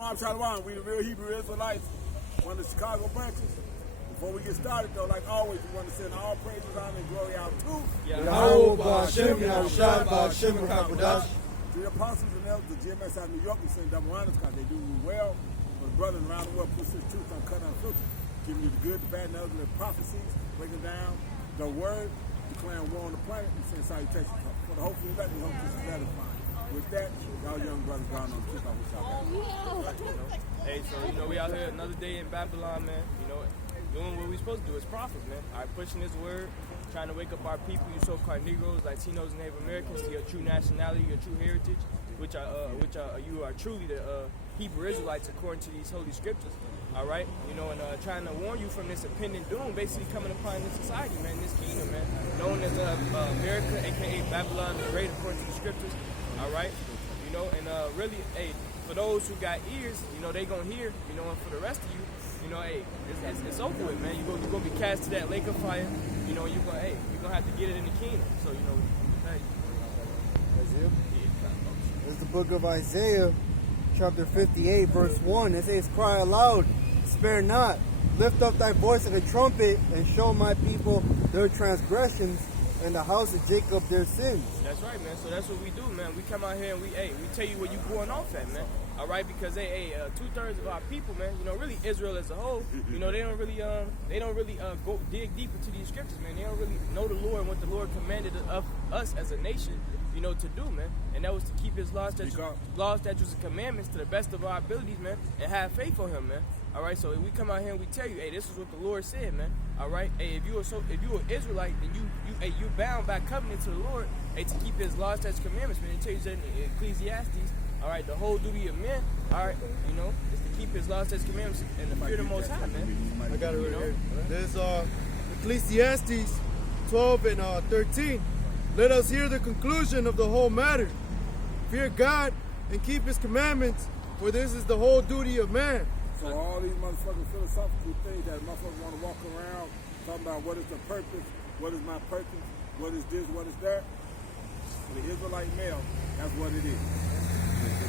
Shalom. We the real Hebrew Israelites, one of the Chicago branches. Before we get started, though, like always, we want to send all praises, honor, and glory out to Yahweh Ba'Shem Yahushua Ba'Shem Kakodash. To the apostles and elders, the GMS out of New York, we send double honors because they do well. For the brothers around the world, push this truth uncut, unfiltered, giving you the good, the bad, and the ugly, the prophecies, breaking down the word, declaring war on the planet, and send salutations for the hopefully elect. We hope this is edifying. With that, y'all young brothers gone on kick off with y'all. Hey, so we out here another day in Babylon, man. Doing what we supposed to do as prophets, man. All right, pushing His word, trying to wake up our people, you so-called Negroes, Latinos, and Native Americans to your true nationality, your true heritage, which you are truly the Hebrew Israelites according to these holy scriptures. All right, and trying to warn you from this impending doom, basically coming upon this society, man, this kingdom, man, known as America, aka Babylon the Great, according to the scriptures. All right, and really, hey, for those who got ears, they gonna hear, and for the rest of you, hey, it's over with, man. You're gonna be cast to that lake of fire. You're gonna have to get it in the kingdom. So hey. Isaiah? It's the book of Isaiah, chapter 58, verse 1. It says, "Cry aloud, spare not, lift up thy voice like a trumpet, and show my people their transgressions, and the house of Jacob their sins." That's right, man. So that's what we do, man. We come out here and we tell you where you going off at, man. All right, because 2/3 of our people, man, really Israel as a whole, they don't really go dig deep into these scriptures, man. They don't really know the Lord and what the Lord commanded of us as a nation, to do, man. And that was to keep His laws, statutes, and commandments to the best of our abilities, man, and have faith on Him, man. All right, so we come out here and we tell you, hey, this is what the Lord said, man. All right, hey, if you're an Israelite, then you're bound by covenant to the Lord, to keep His laws, statutes, commandments, man. It tells you that in Ecclesiastes. All right, the whole duty of men, all right, is to keep His laws, statutes, commandments, and to fear the Most High, man. I got it right here. There's Ecclesiastes 12 and 13. "Let us hear the conclusion of the whole matter. Fear God and keep His commandments, for this is the whole duty of man." So all these motherfucking philosophical things that motherfuckers want to walk around talking about what is the purpose, what is my purpose, what is this, what is that. For the Israelite male, that's what it is. Keep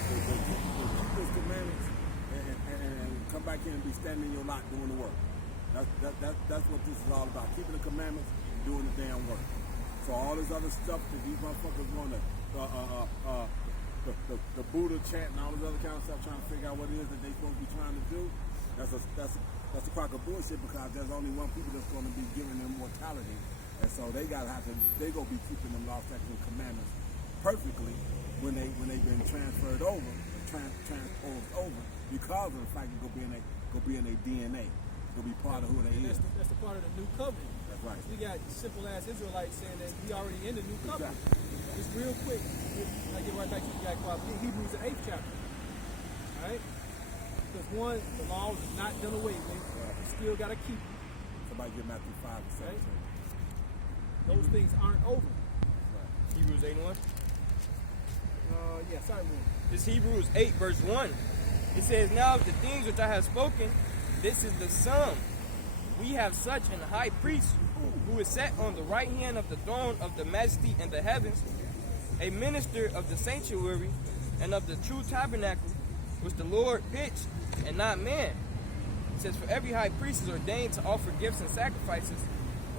His commandments and come back here and be standing in your lot doing the work. That's what this is all about. Keeping the commandments and doing the damn work. So all this other stuff that these motherfuckers want to, the Buddha chant and all this other kind of stuff, trying to figure out what it is that they supposed to be trying to do, that's a crock of bullshit, because there's only one people that's going to be giving them mortality, and so they gonna be keeping them law, statutes, and commandments perfectly when they've been transferred over, transposed over, because of the fact it's gonna be in their DNA, gonna be part of who they is. That's the part of the new covenant. That's right. We got simple ass Israelites saying that we already in the new covenant. Exactly. Just real quick, I get right back to the guy called Hebrews, the 8th chapter. All right? Because one, the law is not done away with. You still got to keep it. Somebody get Matthew 5 and 17. Right? Those things aren't over. Right. Hebrews 8 and 1. Sorry, man. This Hebrews 8 verse 1. It says, "Now of the things which I have spoken, this is the sum. We have such an high priest who is set on the right hand of the throne of the majesty in the heavens, a minister of the sanctuary and of the true tabernacle, which the Lord pitched, and not man." It says, "For every high priest is ordained to offer gifts and sacrifices,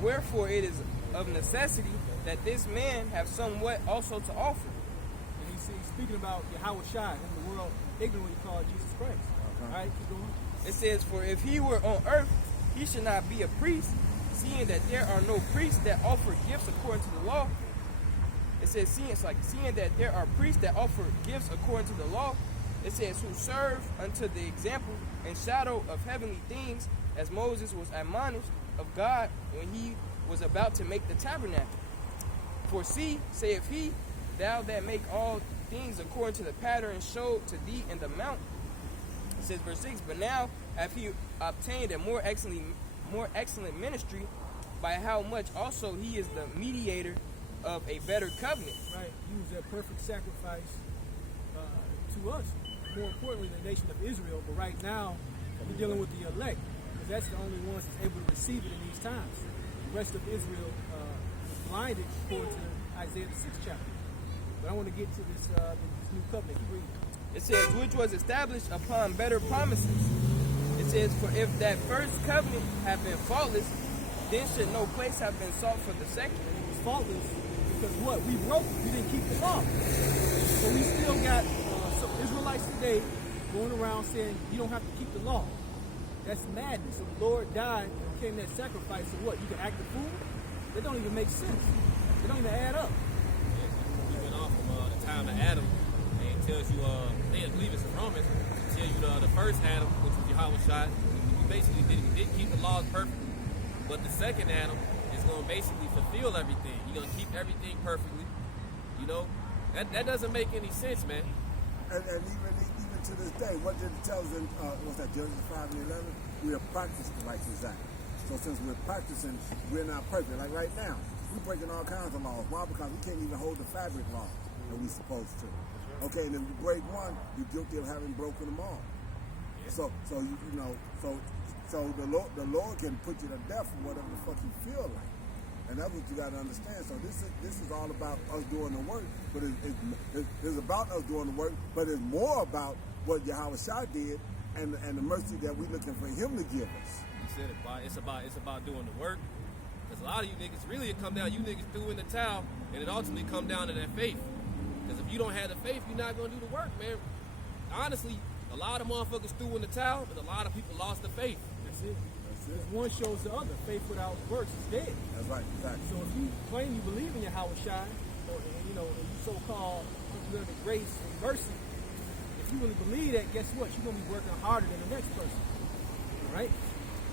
wherefore it is of necessity that this man have somewhat also to offer." And he's speaking about Yahweh Shai, whom the world ignorantly called Jesus Christ. Okay. All right, keep going. It says, "For if he were on earth, he should not be a priest, seeing that there are no priests that offer gifts according to the law." It says, seeing that there are priests that offer gifts according to the law. It says, "Who serve unto the example and shadow of heavenly things, as Moses was admonished of God when he was about to make the tabernacle. For see, saith he, thou that make all things according to the pattern showed to thee in the mount." It says, verse 6, "But now hath he obtained a more excellent ministry, by how much also he is the mediator of a better covenant." Right, he was a perfect sacrifice to us. More importantly, the nation of Israel. But right now, we're dealing with the elect, because that's the only ones that's able to receive it in these times. The rest of Israel was blinded, according to Isaiah the 6th chapter. But I want to get to this new covenant. Keep reading. It says, which was established upon better promises. It says, for if that first covenant had been faultless, then should no place have been sought for the second. It was faultless because what? We broke it. We didn't keep the law. So we still got some Israelites today going around saying you don't have to keep the law. That's madness. So the Lord died and became that sacrifice. So what? You can act the fool? That don't even make sense. They don't even add up. We went off from the time of Adam, and it tells you, I believe it's in Romans, it tells you the first Adam, which was Yahweh Shai, he basically didn't keep the laws perfectly. But the second Adam is going to basically fulfill everything. He's going to keep everything perfectly. You know, that doesn't make any sense, man. And even to this day, what did it tell us in what's that, Genesis 5 and 11? We have practiced the righteous act. So since we're practicing, we're not perfect. Like right now, we're breaking all kinds of laws. Why? Because we can't even hold the fabric law that we're supposed to. Okay, and if you break one, you're guilty of having broken them all. So the Lord can put you to death for whatever the fuck you feel like. And that's what you got to understand. So this is all about us doing the work, but it's about us doing the work, but it's more about what Yahweh Shai did and the mercy that we're looking for Him to give us. You said it, boy. It's about doing the work. Because a lot of you niggas, really it come down, you niggas threw in the towel, and it ultimately come down to that faith. Because if you don't have the faith, you're not going to do the work, man. Honestly, a lot of motherfuckers threw in the towel, but a lot of people lost the faith. That's it. Because one shows the other. Faith without works is dead. That's right, exactly. So if you claim you believe in Yahweh Shai, or you so-called unlimited grace and mercy, if you really believe that, guess what? You're gonna be working harder than the next person. All right?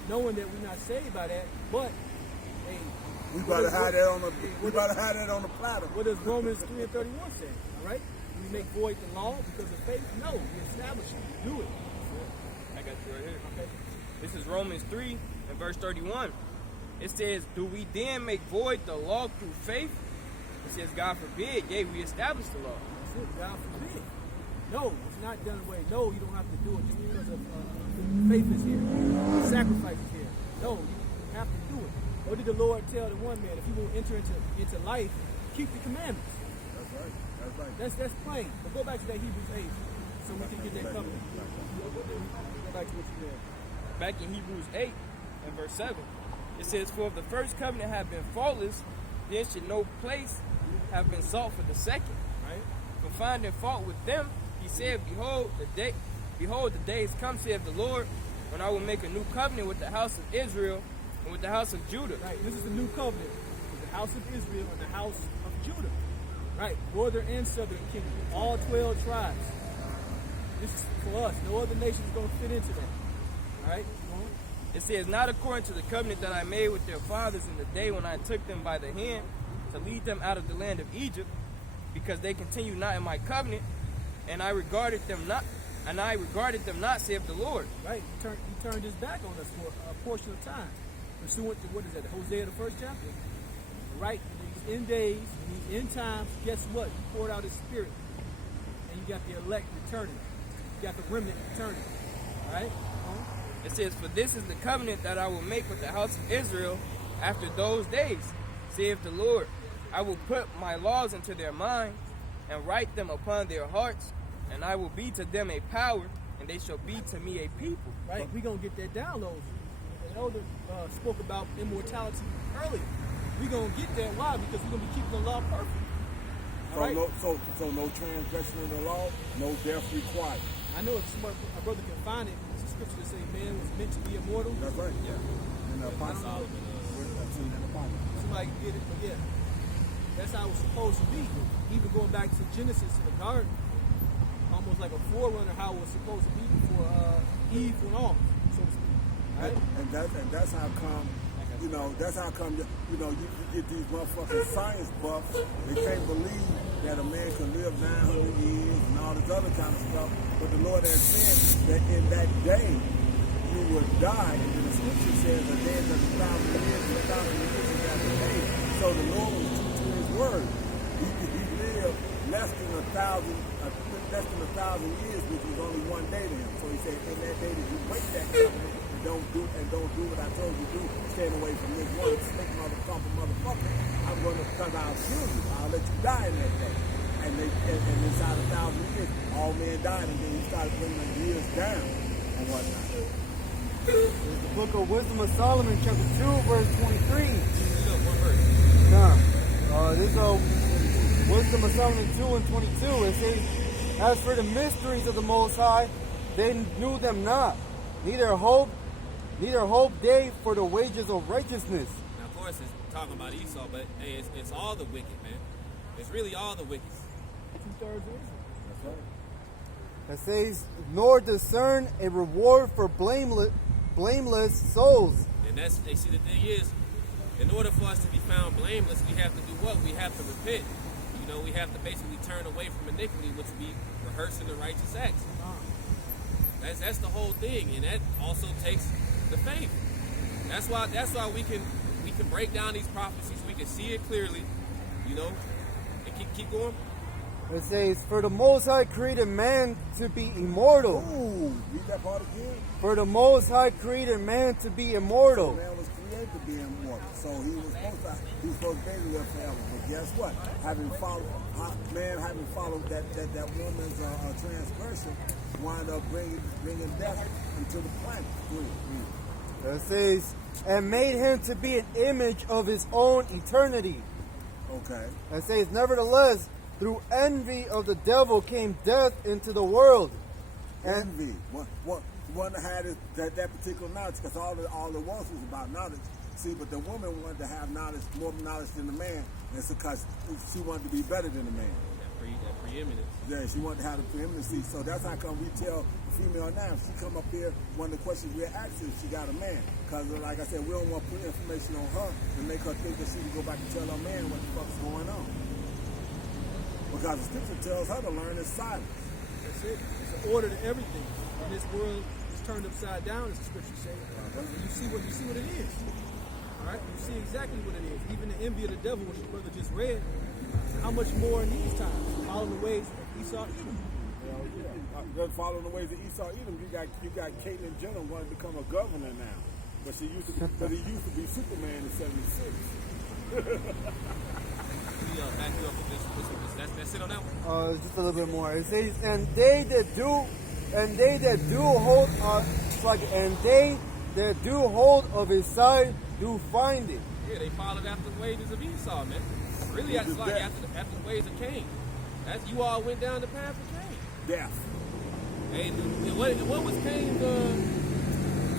Knowing that we're not saved by that, but hey, we better have that on the platter. What does Romans 3 and 31 say? All right? We make void the law because of faith? No, we establish it. We do it. I got you right here. Okay. This is Romans 3 and verse 31. It says, do we then make void the law through faith? It says, God forbid, yea, we establish the law. That's it, God forbid. No, it's not done away. No, you don't have to do it just because of faith is here. Sacrifice is here. No, you have to do it. What did the Lord tell the one man? If you want to enter into life, keep the commandments. That's right. That's right. That's plain. But go back to that Hebrews 8 so we can get that covenant. Go back to what you read. Back in Hebrews 8 and verse 7, it says, for if the first covenant had been faultless, then should no place have been sought for the second. Right? For finding fault with them, he said, behold, the days come, saith the Lord, when I will make a new covenant with the house of Israel and with the house of Judah. Right, this is the new covenant with the house of Israel and the house of Judah. Right, northern and southern kingdom, all 12 tribes. This is for us. No other nation is going to fit into that. All right? It says, not according to the covenant that I made with their fathers in the day when I took them by the hand to lead them out of the land of Egypt, because they continued not in my covenant, and I regarded them not, saith the Lord. Right, he turned his back on us for a portion of time, pursuant to what is that? Hosea the 1st chapter. Right, in these end days, in these end times, guess what? He poured out his spirit, and you got the elect returning. You got the remnant returning. All right. It says, for this is the covenant that I will make with the house of Israel after those days, saith the Lord. I will put my laws into their mind and write them upon their hearts, and I will be to them a power, and they shall be to me a people. Right, we're going to get that download. The elder spoke about immortality earlier. We're going to get that. Why? Because we're going to be keeping the law perfect. So, right? so no transgression of the law, no death required. I know if a brother can find it, it's a scripture that say man was meant to be immortal. That's right. Yeah. In the Apostle. Somebody can get it, but yeah, that's how it was supposed to be. Even going back to Genesis in the garden, almost like a forerunner how it was supposed to be before Eve went off, so to speak. Right? And that's how come. That's how come, you get these motherfucking science buffs. They can't believe that a man can live 900 years and all this other kind of stuff. But the Lord has said that in that day, you will die. And the scripture says a day is 1,000 years and 1,000 years is as a day. So the Lord was true to his word. He lived less than 1,000 years, which was only one day to him. So he said, in that day that you break that covenant, don't do what I told you to do. Stand away from this one snake motherfucker. I'm gonna, because I'll kill you. I'll let you die in that day. And inside 1,000 years, all men died, and then he started bringing the years down and whatnot. It's the book of Wisdom of Solomon, chapter 2, verse 23. Look, one verse. Nah. This is Wisdom of Solomon 2 and 22. It says, as for the mysteries of the Most High, they knew them not. Neither hope they for the wages of righteousness. Now, of course, it's talking about Esau, but hey, it's all the wicked, man. It's really all the wicked. 2/3 of Israel. That's right. It says, nor discern a reward for blameless souls. And that's, they see, the thing is, in order for us to be found blameless, we have to do what? We have to repent. You know, we have to basically turn away from iniquity, which would be rehearsing the righteous acts. That's the whole thing, and that also takes the faith. That's why we can break down these prophecies. We can see it clearly, you know, and keep going. It says, for the Most High created man to be immortal. Ooh, read that part again. For the Most High created man to be immortal. Man was created to be immortal, so he was supposed to be live forever. But guess what? Having followed that woman's transgression, wind up bringing death into the planet. It says, and made him to be an image of his own eternity. Okay. It says, nevertheless, through envy of the devil came death into the world. Envy. One that had that particular knowledge, because all it was about knowledge. See, but the woman wanted to have knowledge, more knowledge than the man, and it's because she wanted to be better than the man. That preeminence. Yeah, she wanted to have the preeminency. So that's how come we tell the female now, if she come up here, one of the questions we're asking if she got a man. Because like I said, we don't want to put information on her and make her think that she can go back and tell her man what the fuck's going on. Because the scripture tells her to learn in silence. That's it. It's an order to everything. And this world is turned upside down, as the scripture says. You see what it is. All right? You see exactly what it is. Even the envy of the devil, which the brother just read. How much more in these times? Following the ways of Esau Edom. Just following the ways of Esau Edom, you got Caitlyn Jenner wanting to become a governor now. But he used to be Superman in '76. Back you up with this. That's it on that one. Just a little bit more. It says, and they that do hold of his side do find it. Yeah, they followed after the wages of Esau, man. Really, that's like after the ways of Cain. You all went down the path of Cain. Death. Hey, what was Cain's?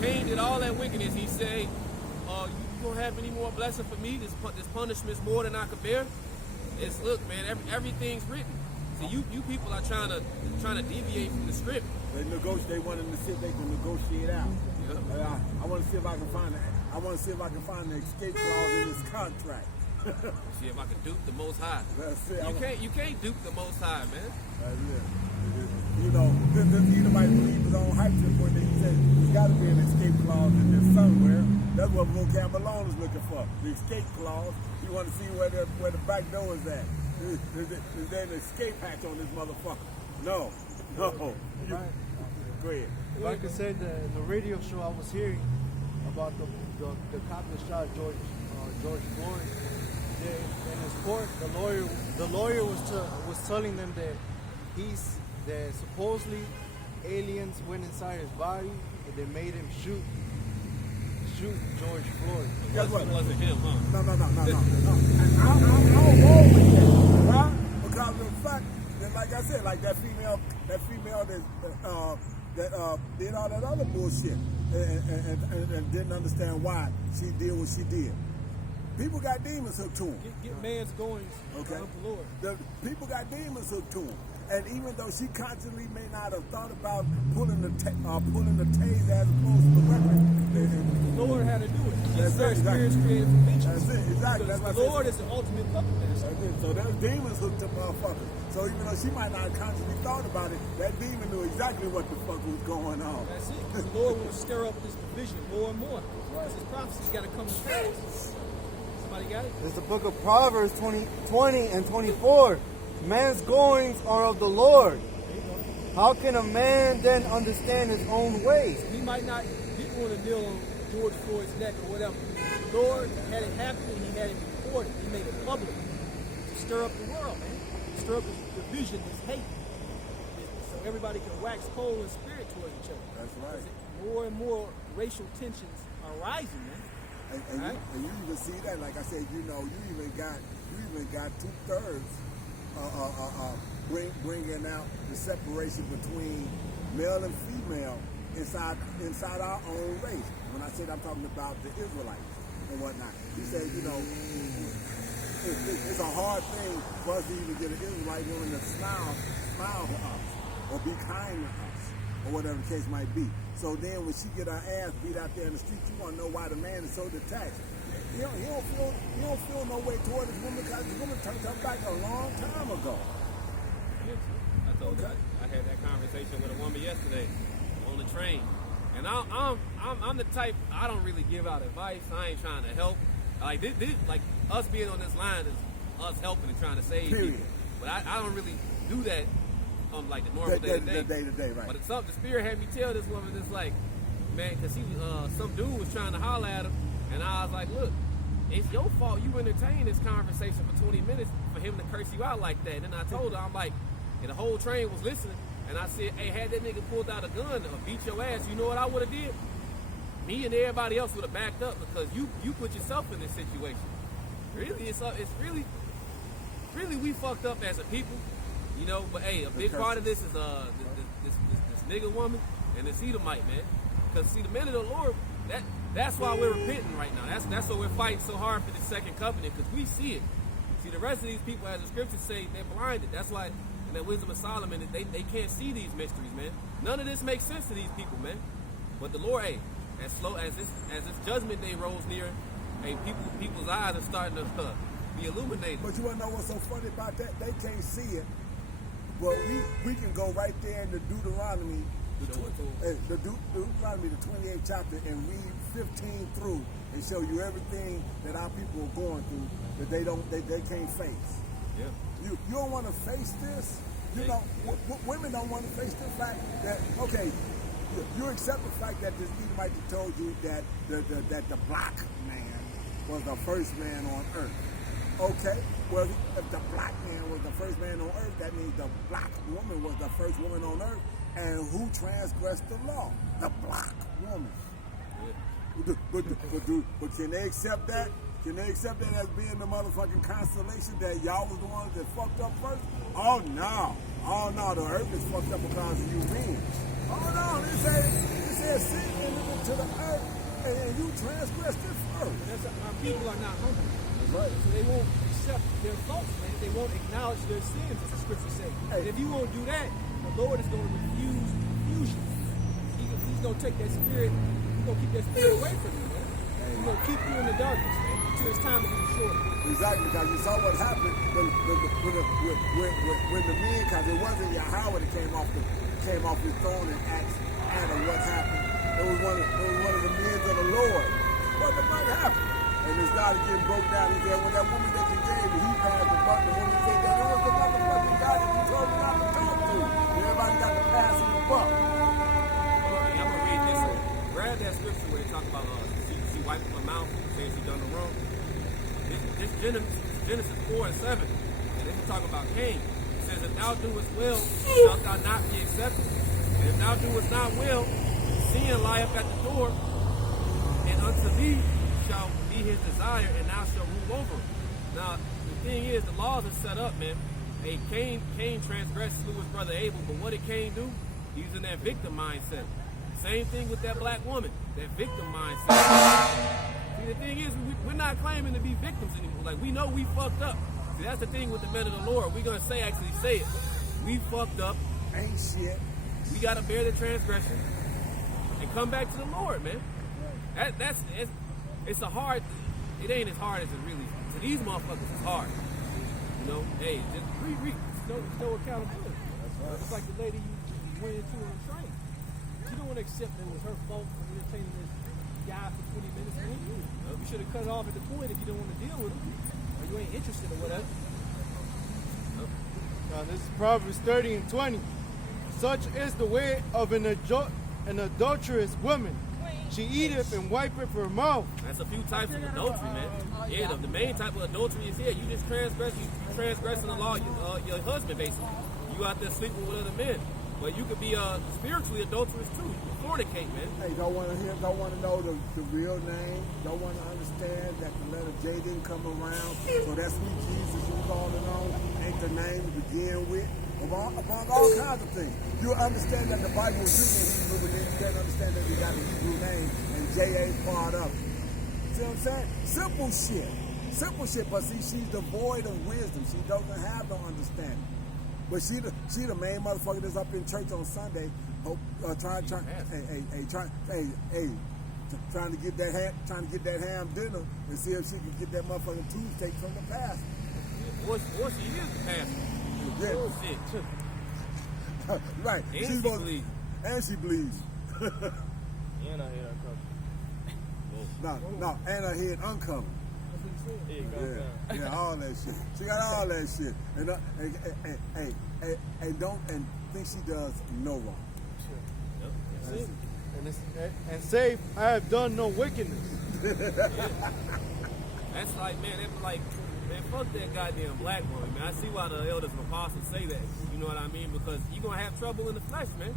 Cain did all that wickedness. He said, "You don't have any more blessing for me. This punishment's more than I could bear." Look, man. Everything's written. So you people are trying to deviate from the script. They wanted to see if they can negotiate out. Yeah. I want to see if I can find it. I want to see if I can find the escape clause in this contract. See if I can dupe the Most High. That's it. You can't dupe the Most High, man. That's it. You know, anybody believe his own hype to the point that he said there's got to be an escape clause in there somewhere. That's what vocab Malone is looking for. The escape clause. You want to see where the back door is at. Is there an escape hatch on this motherfucker? No. Go ahead. Like I said, the radio show I was hearing about the cop that shot George Floyd. In his court, the lawyer was telling them that supposedly aliens went inside his body and they made him shoot George Floyd. It wasn't him, huh? No. I don't roll with that. Why? Because of the fact that, like I said, like that female that did all that other bullshit and didn't understand why she did what she did. People got demons hooked to them. Get man's goings Okay. of the Lord. The people got demons hooked to them. And even though she consciously may not have thought about pulling the tase as opposed to the weapon, The Lord had to do it. That's It's their it, exactly. experience created for vengeance. That's it, exactly. Because That's what the I said. Lord is the ultimate puppet master. That's it. So there's demons hooked to motherfuckers. So even though she might not have consciously thought about it, that demon knew exactly what the fuck was going on. That's it. Because the Lord will stir up this division more and more. Because his prophecy's got to come to pass. Somebody got it? It's the book of Proverbs 20 and 24. Man's goings are of the Lord. How can a man then understand his own ways? He might not didn't want to kneel on George Floyd's neck or whatever. The Lord had it happen and he had it recorded. He made it public to stir up the world, man. To stir up this division, this hate, this everybody can wax cold in spirit towards each other. That's right. More and more racial tensions are rising, man. And you even see that, like I said, you even got 2/3 bringing out the separation between male and female inside our own race. When I said I'm talking about the Israelites and whatnot, he said, it's a hard thing for us to even get an Israelite woman to smile to us or be kind to us or whatever the case might be. So then when she get her ass beat out there in the street, you want to know why the man is so detached. He don't feel no way toward this woman because the woman turned her back a long time ago. I told you, I had that conversation with a woman yesterday on the train, and I'm the type, I don't really give out advice. I ain't trying to help. Like this like us being on this line is us helping and trying to save Period. people. But I don't really do that on like the normal day to day, right? But it's something. The spirit had me tell this woman, it's like, man, because some dude was trying to holler at him, and I was like, look, it's your fault you entertained this conversation for 20 minutes for him to curse you out like that. And then I told her, I'm like, and the whole train was listening, and I said, hey, had that nigga pulled out a gun or beat your ass, you know what I would have did? Me and everybody else would have backed up because you put yourself in this situation. Really, it's really we fucked up as a people, But hey, a big part of this is this nigga woman and this Edomite, man. Because see, the men of the Lord, that's why we're repenting right now. That's why we're fighting so hard for the second covenant, because we see it. See, the rest of these people, as the scriptures say, they're blinded. That's why in the wisdom of Solomon, they can't see these mysteries, man. None of this makes sense to these people, man. But the Lord, hey, as slow as this judgment day rolls near, hey, people's eyes are starting to be illuminated. But you want to know what's so funny about that? They can't see it, but we can go right there in the Deuteronomy, the 28th chapter, and read 15 through and show you everything that our people are going through that they can't face. Yeah. You don't want to face this. Women don't want to face the fact that, okay, you accept the fact that this Edomite told you that the black man was the first man on earth. Okay, well, if the black man was the first man on earth, that means the black woman was the first woman on earth. And who transgressed the law? The black woman. Yeah. But can they accept that? Can they accept that as being the motherfucking constellation that y'all was the ones that fucked up first? Oh no, the earth is fucked up because of you men. Oh no, it says sin entered into the earth and you transgressed it first. That's our people are not humble. That's right. So they won't accept their faults, man. They won't acknowledge their sins, as the scriptures say. Hey. And if you won't do that, the Lord is going to refuse confusion. He's going to take that spirit, he's going to keep that spirit away from you, man. He's going to keep you in the darkness, man, until it's time to be restored. Exactly, because you saw what happened when the men, because it wasn't Yahweh that came off his throne and asked Adam what happened. It was one of the men of the Lord. What the fuck happened? And it started getting broke down. He said, well, that woman that you gave me, he passed the buck. The woman said that it was the motherfucking guy that you told me not to talk to. Everybody got to pass him the buck. I'm gonna read this one. Grab that scripture where they talk about she wiped her mouth, saying she done the wrong. This Genesis 4 and 7, and this is talking about Cain. It says, if thou doest well, shalt thou not be accepted. And if thou doest not well, sin lieth at the door, and unto thee shall be his desire, and thou shalt rule over him. Now, the thing is, the laws are set up, man. Hey, Cain transgressed, slew his brother Abel, but what did Cain do? He was in that victim mindset. Same thing with that black woman, that victim mindset. See, the thing is, we're not claiming to be victims anymore. Like, we know we fucked up. See, that's the thing with the men of the Lord. We're going to say it. We fucked up. Ain't shit. We got to bear the transgression and come back to the Lord, man. It's a hard, it ain't as hard as it really, to these motherfuckers, it's hard. Hey, just read. There's no accountability. That's right. It's like the lady you went into on the train. She don't want to accept that it was her fault for entertaining this guy for 20 minutes. You should have cut off at the point if you don't want to deal with him, or you ain't interested or whatever. Now this is Proverbs 30 and 20. Such is the way of an adulterous woman. She eateth and wipeth her mouth. That's a few types of adultery, man. Yeah, the main type of adultery is here. You just transgressing the law, your husband, basically. You out there sleeping with other men. But you could be spiritually adulterous too. You can fornicate, man. Hey, don't want to know the real name. Don't want to understand that the letter J didn't come around. So that sweet Jesus you calling on ain't the name to begin with. Among all kinds of things. You understand that the Bible is written in Hebrew, but then you can't understand that you got a Hebrew name and J ain't part of it. See what I'm saying? Simple shit. Simple shit, but see, she's devoid of wisdom. She doesn't have no understanding. But she the main motherfucker that's up in church on Sunday, trying to get that ham dinner and see if she can get that motherfucking toothache from the pastor. Or she is the pastor. Yeah. Bullshit. Right. And she bleeds. And she bleeds. And I hear that couple. No, and her head uncovered. Yeah, all that shit. She got all that shit, and think she does no wrong. Yep. And say, I have done no wickedness. That's like, man, man, fuck that goddamn black woman, man. I see why the elders and apostles say that. You know what I mean? Because you're going to have trouble in the flesh, man.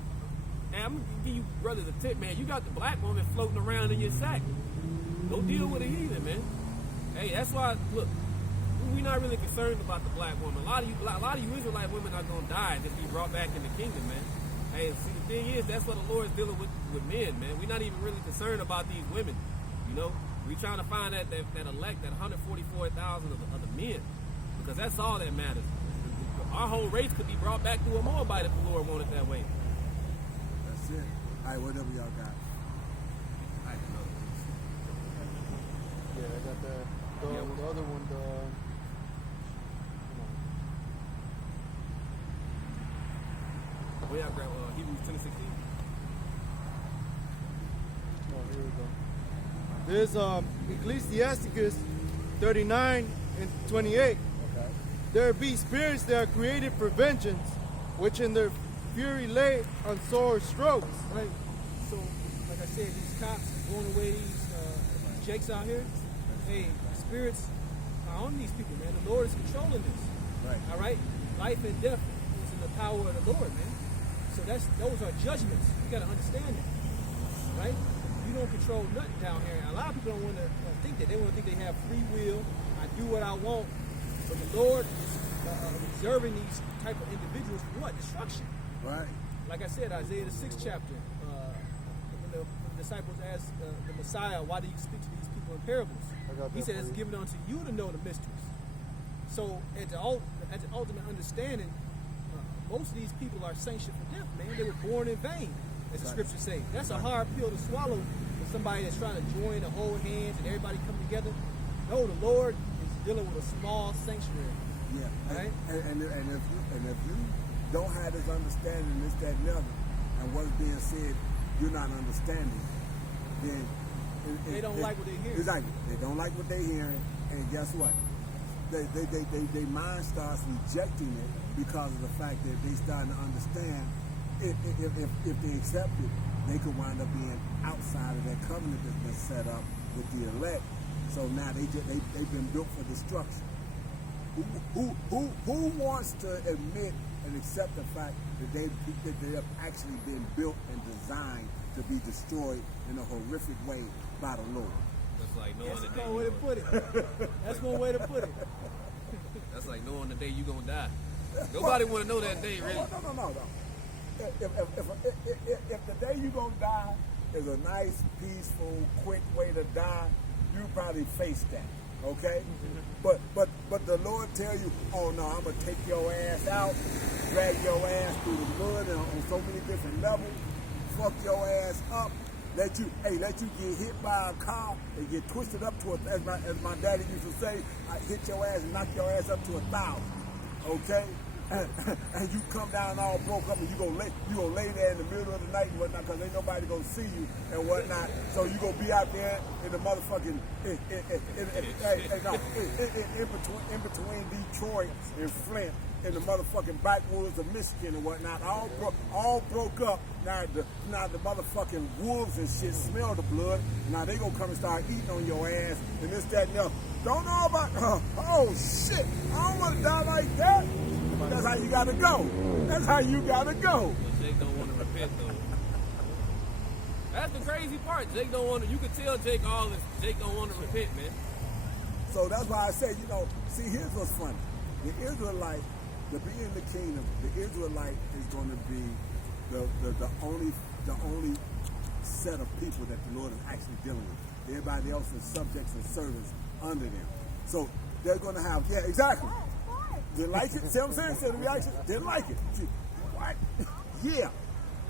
And I'm going to give you brothers a tip, man. You got the black woman floating around in your sack. Go deal with a heathen, man. Hey, that's why, look, we're not really concerned about the black woman. A lot of you Israelite women are going to die and just be brought back in the kingdom, man. Hey, see, the thing is, that's what the Lord is dealing with men, man. We're not even really concerned about these women, you know. We're trying to find that elect, that 144,000 of the men, because that's all that matters. Our whole race could be brought back to a Moabite if the Lord wanted that way. That's it. All right, whatever y'all got. I don't know. Yeah, I got the other one, We have Hebrews 10:16. Oh, here we go. There's Ecclesiasticus 39 and 28. Okay. There be spirits that are created for vengeance, which in their fury lay on sore strokes. Right. So, like I said, these cops blowing away these jakes out here. Hey, spirits are on these people, man. The Lord is controlling this. Right. All right. Life and death is in the power of the Lord, man. So those are judgments. You got to understand that, right? You don't control nothing down here. And a lot of people don't want to think that. They want to think they have free will. I do what I want. But the Lord is reserving these type of individuals for what? Destruction. Right. Like I said, Isaiah the 6th chapter, when the disciples asked the Messiah, why do you speak to these people in parables? He said, it's given unto you to know the mysteries. So at the ultimate understanding, most of these people are sanctioned for death, man. They were born in vain, as the scriptures say. That's a hard pill to swallow for somebody that's trying to join and hold hands and everybody come together. No, the Lord is dealing with a small sanctuary. Yeah. Right? And if you don't have this understanding, this, that, and the other, and what's being said, you're not understanding, then They don't like what they hear. Exactly. They don't like what they're hearing, and guess what? Their mind starts rejecting it because of the fact that they starting to understand if they accept it, they could wind up being outside of that covenant that's been set up with the elect. So now they've been built for destruction. Who wants to admit and accept the fact that they have actually been built and designed to be destroyed in a horrific way by the Lord? That's like knowing That's the day one way to put it. That's one way to put it. That's like knowing the day you gonna die. Nobody want to know that day, really. No. If the day you gonna die is a nice, peaceful, quick way to die, you probably face that, okay? But the Lord tell you, oh no, I'm gonna take your ass out, drag your ass through the mud and on so many different levels, fuck your ass up, let you get hit by a car and get twisted up to as my daddy used to say, I hit your ass and knock your ass up to 1,000, okay? And you come down all broke up and you gonna lay there in the middle of the night and whatnot because ain't nobody gonna see you and whatnot. So you gonna be out there in the motherfucking in between Detroit and Flint in the motherfucking backwoods of Michigan and whatnot. All broke up. Now the motherfucking wolves and shit smell the blood. Now they gonna come and start eating on your ass and this, that, and the other. Don't know about. Oh shit! I don't want to die like that. That's how you gotta go. That's how you gotta go. repent though. That's the crazy part. Jake don't want to. You can tell Jake all this. Jake don't want to repent, man. So that's why I say, see, here's what's funny. The Israelite, to be in the kingdom, the Israelite is going to be the only set of people that the Lord is actually dealing with. Everybody else is subjects and servants under them. So they're going to have, yeah, exactly. Didn't like it? See what I'm saying? See the reaction? Didn't like it. What? Yeah.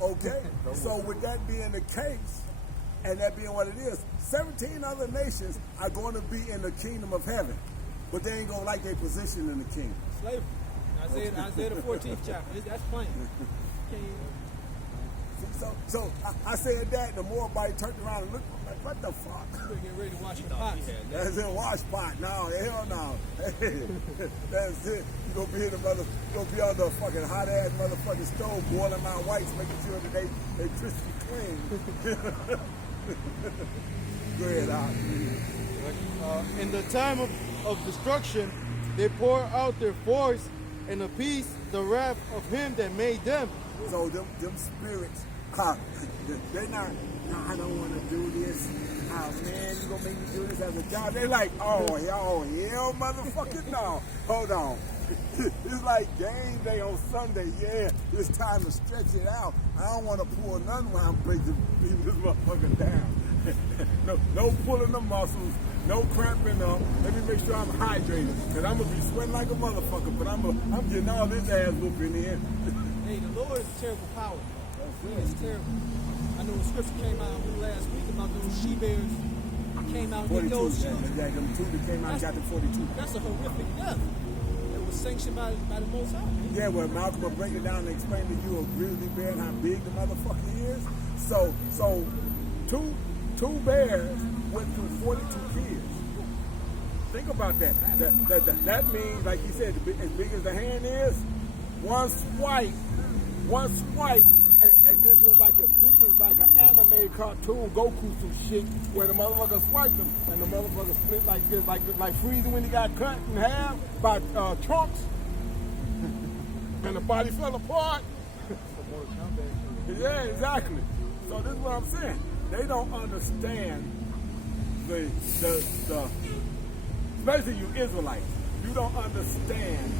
Okay. So with that being the case, and that being what it is, 17 other nations are going to be in the kingdom of heaven, but they ain't going to like their position in the kingdom. Slavery. Isaiah the 14th chapter. That's plain. So I said that, and the Moabite turned around and looked like, what the fuck? We're getting ready to wash the pots. That's it, wash pot. No, hell no. That's it. You gonna be in the be on the fucking hot ass motherfucking stove boiling my whites, making sure that they crispy clean. Go ahead, Al. In the time of destruction, they pour out their force and appease the wrath of him that made them. So them spirits, they're not, no, I don't want to do this. Oh man, you gonna make me do this as a job? They're like, oh hell, motherfucker, no. Hold on. It's like game day on Sunday. Yeah, it's time to stretch it out. I don't want to pull none while I'm breaking this motherfucker down. No pulling the muscles, no cramping them. Let me make sure I'm hydrated, cause I'm gonna be sweating like a motherfucker. But I'm getting all this ass whooping in. Hey, the Lord is a terrible power. He is terrible. I know the scripture came out last week about those she-bears came out with those children. Yeah, them two that came out got the 42. That's a horrific death. It was sanctioned by the Most High. Yeah, well, Malcolm will break it down and explain to you a grizzly bear and how big the motherfucker is. So two bears went through 42 kids. Think about that. That means, like you said, as big as the hand is, one swipe, and this is like an anime cartoon Goku some shit where the motherfucker swiped him and the motherfucker split like this, like Frieza when he got cut in half by Trunks, and the body fell apart. Yeah, exactly. So this is what I'm saying. They don't understand the especially you Israelites. You don't understand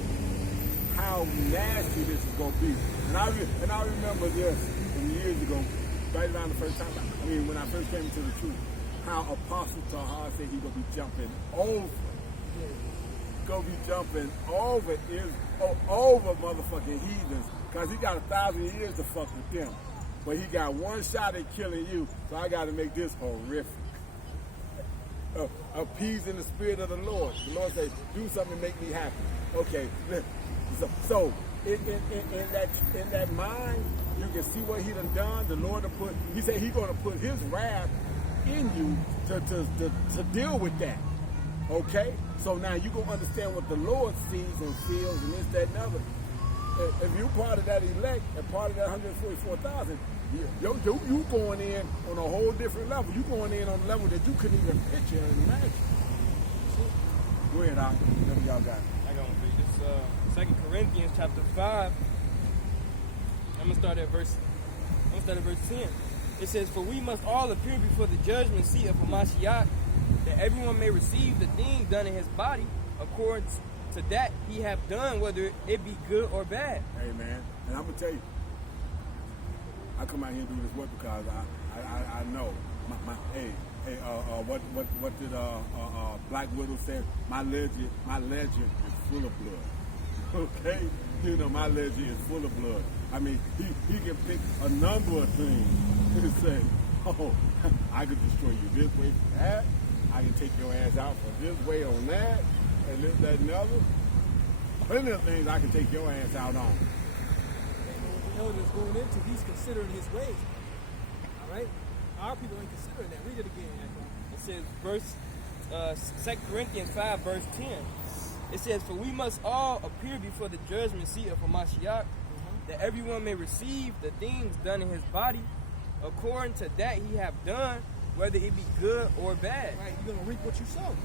how nasty this is gonna be. And I remember this from years ago, right around the first time. When I first came into the truth, how Apostle Tahar said he gonna be jumping over motherfucking heathens, cause he got 1,000 years to fuck with them, but he got one shot at killing you. So I got to make this horrific. Appeasing the spirit of the Lord. The Lord said, "Do something to make me happy." Okay. So in that mind, you can see what he done. The Lord he said he's going to put his wrath in you to deal with that. Okay? So now you're going to understand what the Lord sees and feels and this, that, and other. If you're part of that elect and part of that 144,000, you going in on a whole different level. You going in on a level that you couldn't even picture and imagine. Go ahead, Doc. Whatever y'all got. I got one for you. This 2 Corinthians chapter 5. I'm gonna start at verse 10. It says, "For we must all appear before the judgment seat of Hamashiach, that everyone may receive the thing done in his body according to that he have done, whether it be good or bad." Amen. And I'm gonna tell you, I come out here and do this work because I know what did Black Widow say? My legend is full of blood. Okay, my legend is full of blood. I mean, he can pick a number of things and say, "Oh, I could destroy you this way for that. I can take your ass out for this way on that, and this, that, and the other. Plenty of things I can take your ass out on." And what the elder is going into, he's considering his ways. All right? Our people ain't considering that. Read it again, Echo. It says 2 Corinthians 5 verse 10. It says, "For we must all appear before the judgment seat of Hamashiach, that everyone may receive the things done in his body according to that he have done, whether it be good or bad." Right, you're gonna reap what you sow. At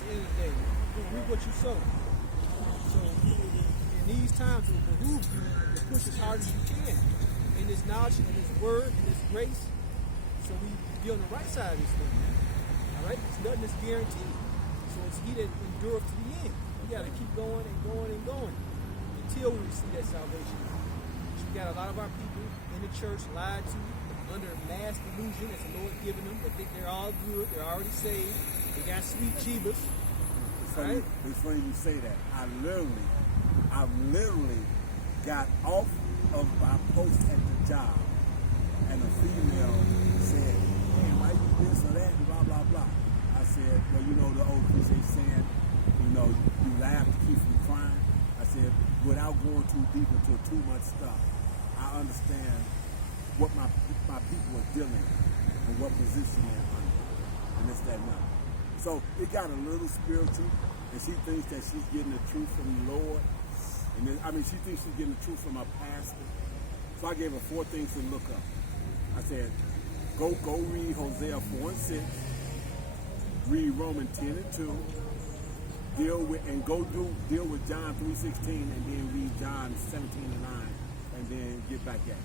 the end of the day, you're gonna reap what you sow. So in these times, it will behoove you to push as hard as you can. in His knowledge, in His word, in His grace, so we be on the right side of this thing, man. All right? It's nothing that's guaranteed. So it's He that endureth to the end. We got to keep going and going and going until we receive that salvation. So we got a lot of our people in the church lied to under mass delusion as the Lord given them. They think they're all good. They're already saved. They got sweet Jeebus. Right? It's funny you say that. I literally got off of my post at the job, and a female said, "Man, why you this or that?" and blah blah blah. I said, "Well, you know the old cliche saying, you know, you laugh to keep from crying." I said, without going too deep into too much stuff, I understand what my people are dealing with and what position they're under, and this, that, and that. So it got a little spiritual, and she thinks that she's getting the truth from the Lord. And then, she thinks she's getting the truth from her pastor. So I gave her 4 things to look up. I said, go read Hosea 4:6, read Romans 10:2, deal with John 3:16, and then read John 17:9, and then get back at it.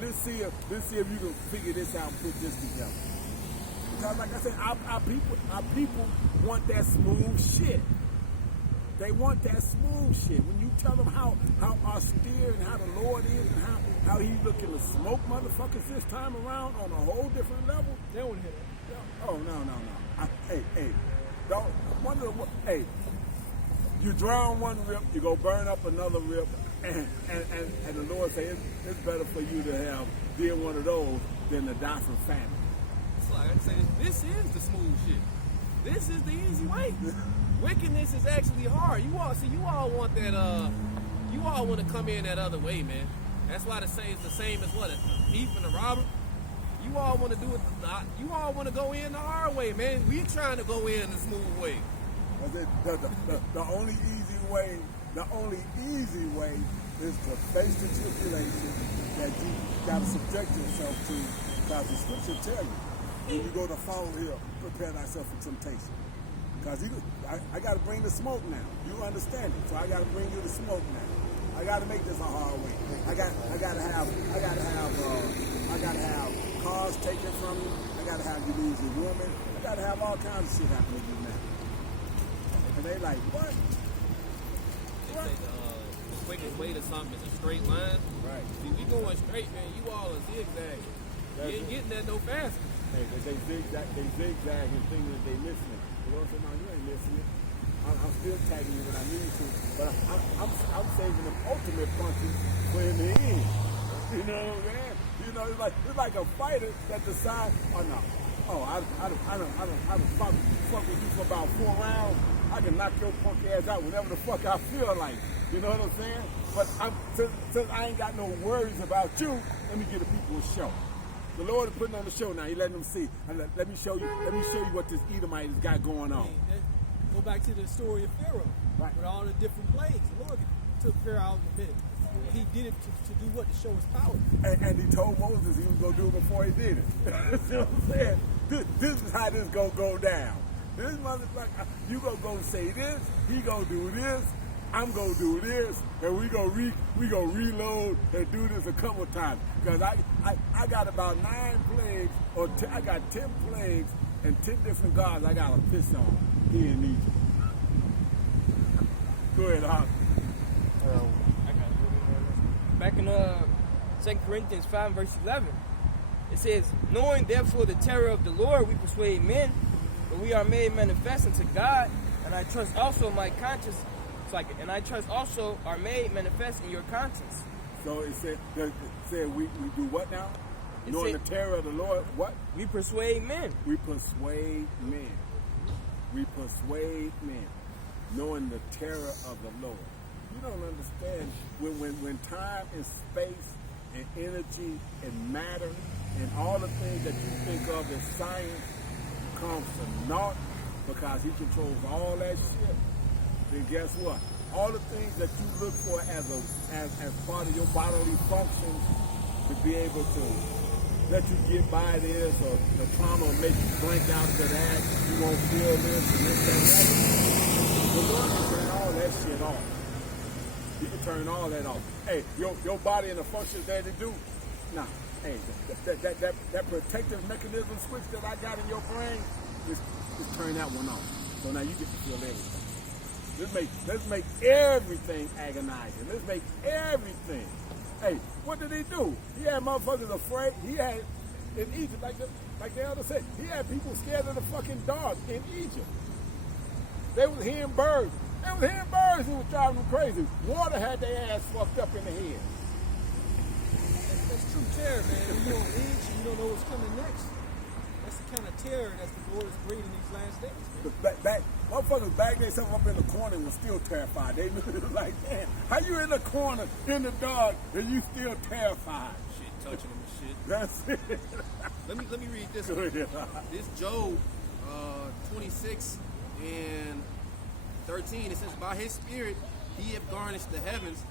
Let's see if you can figure this out and put this together. Because like I said, our people want that smooth shit. They want that smooth shit. When you tell them how austere and how the Lord is and how He's looking to smoke motherfuckers this time around on a whole different level. They don't want to hear that. Oh no. Hey, you drown one rip, you go burn up another rip. And the Lord said it's better for you to have did one of those than to die from famine. So like I say, this is the smooth shit. This is the easy way. Wickedness is actually hard. You all want that. You all want to come in that other way, man. That's why it's the same as what a thief and a robber. You all want to do it. You all want to go in the hard way, man. We trying to go in the smooth way. The only easy way is to face the tribulation that you got to subject yourself to, because the scripture tell you, when you go to fall here, prepare thyself for temptation. Because I got to bring the smoke now. You understand it, so I got to bring you the smoke now. I got to make this a hard way. I got to have cars taken from you. I got to have you lose your woman. I got to have all kinds of shit happen to you now. And they like, what? They say the quickest way to something is a straight line. Right. See, we going straight, man. You all are zigzagging. You ain't getting that no faster. Hey, they zigzag and thinking that they listening. The Lord said, "No, you ain't listening. I'm still tagging you when I need to, but I'm saving them ultimate punches for in the end." You know what I'm saying? You know, it's like a fighter that decides, "Oh no, I don't fuck with you for about 4 rounds. I can knock your punk ass out whenever the fuck I feel like." You know what I'm saying? But since I ain't got no worries about you, let me give the people a show. The Lord is putting on the show now. He letting them see. And let me show you what this Edomite has got going on. Go back to the story of Pharaoh, right, with all the different plagues. The Lord took Pharaoh out in a minute. He did it to do what? To show His power. And He told Moses He was going to do it before He did it. See what I'm saying? This is how this going to go down. This motherfucker, you going to go say this, he going to do this, I'm going to do this, and we gonna reload and do this a couple of times. Because I got about 9 plagues, I got 10 plagues and 10 different gods I got to piss on here in Egypt. Go ahead, Hawk. I got it. Back in 2 Corinthians 5 verse 11, it says, "Knowing therefore the terror of the Lord, we persuade men, but we are made manifest unto God, and I trust also my conscience." And I trust also are made manifest in your conscience. So it said we do what now? Knowing the terror of the Lord, what? We persuade men. We persuade men. We persuade men. Knowing the terror of the Lord. You don't understand when time and space and energy and matter and all the things that you think of as science comes to naught because He controls all that shit. Then guess what? All the things that you look for as part of your bodily functions to be able to let you get by this, or the trauma will make you blank out to that, you won't feel this and this and that. The Lord can turn all that shit off. You can turn all that off. Hey, your body and the functions that it do, nah. Hey, that protective mechanism switch that I got in your brain, just turn that one off. So now you get to feel everything. Let's make everything agonizing. Let's make everything. Hey, what did he do? He had motherfuckers afraid. He had in Egypt, like the elder said, he had people scared of the fucking dark in Egypt. They was hearing birds. They was hearing birds who was driving them crazy. Water had their ass fucked up in the head. That's true terror, man. When you're on edge and you don't know what's coming next. That's the kind of terror that the Lord is bringing in these last days. Motherfuckers back themselves up in the corner and was still terrified. They was like, damn, how you in the corner in the dark and you still terrified? Shit, touching them and shit. That's it. Let me read this Go one. ahead. This Job 26 and 13. It says, by his spirit he hath garnished the heavens.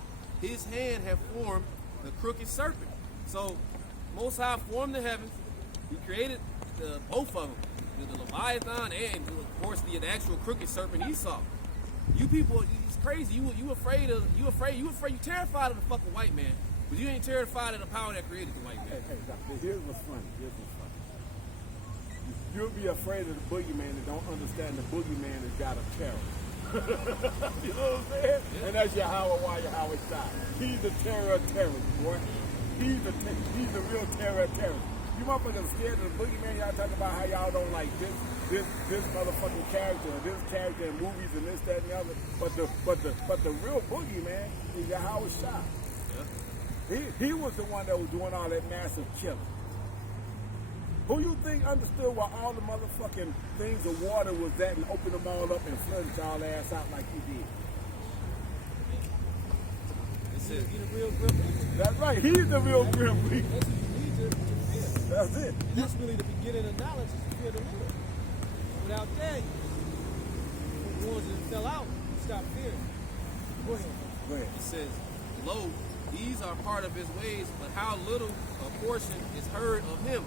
His hand hath formed the crooked serpent. So Most High formed the heavens. He created both of them, the Leviathan and, of course, the actual crooked serpent Esau. You people, it's crazy. You terrified of the fucking white man, but you ain't terrified of the power that created the white man. Hey, here's what's funny. You'll be afraid of the boogeyman and don't understand the boogeyman has got a terror. You know what I'm saying? Yeah. And that's Yahweh Shai. He's the terror of terrorists, boy. He's the real terror of terrorists. You motherfuckers scared of the boogeyman. Y'all talking about how y'all don't like this motherfucking character or this character in movies and this, that, and the other. But the real boogeyman is Yahweh Shai. Yeah. He was the one that was doing all that massive killing. Who you think understood why all the motherfucking things of water was at and opened them all up and flooded y'all ass out like he did? He's the real Grim Reaper. That's right. He's the real Grim Reaper. That's what you need to fear. That's it. That's really the beginning of knowledge is to fear the Lord. Without that, the ones that fell out, stop fearing. Go ahead. It says, lo, these are part of his ways, but how little a portion is heard of him.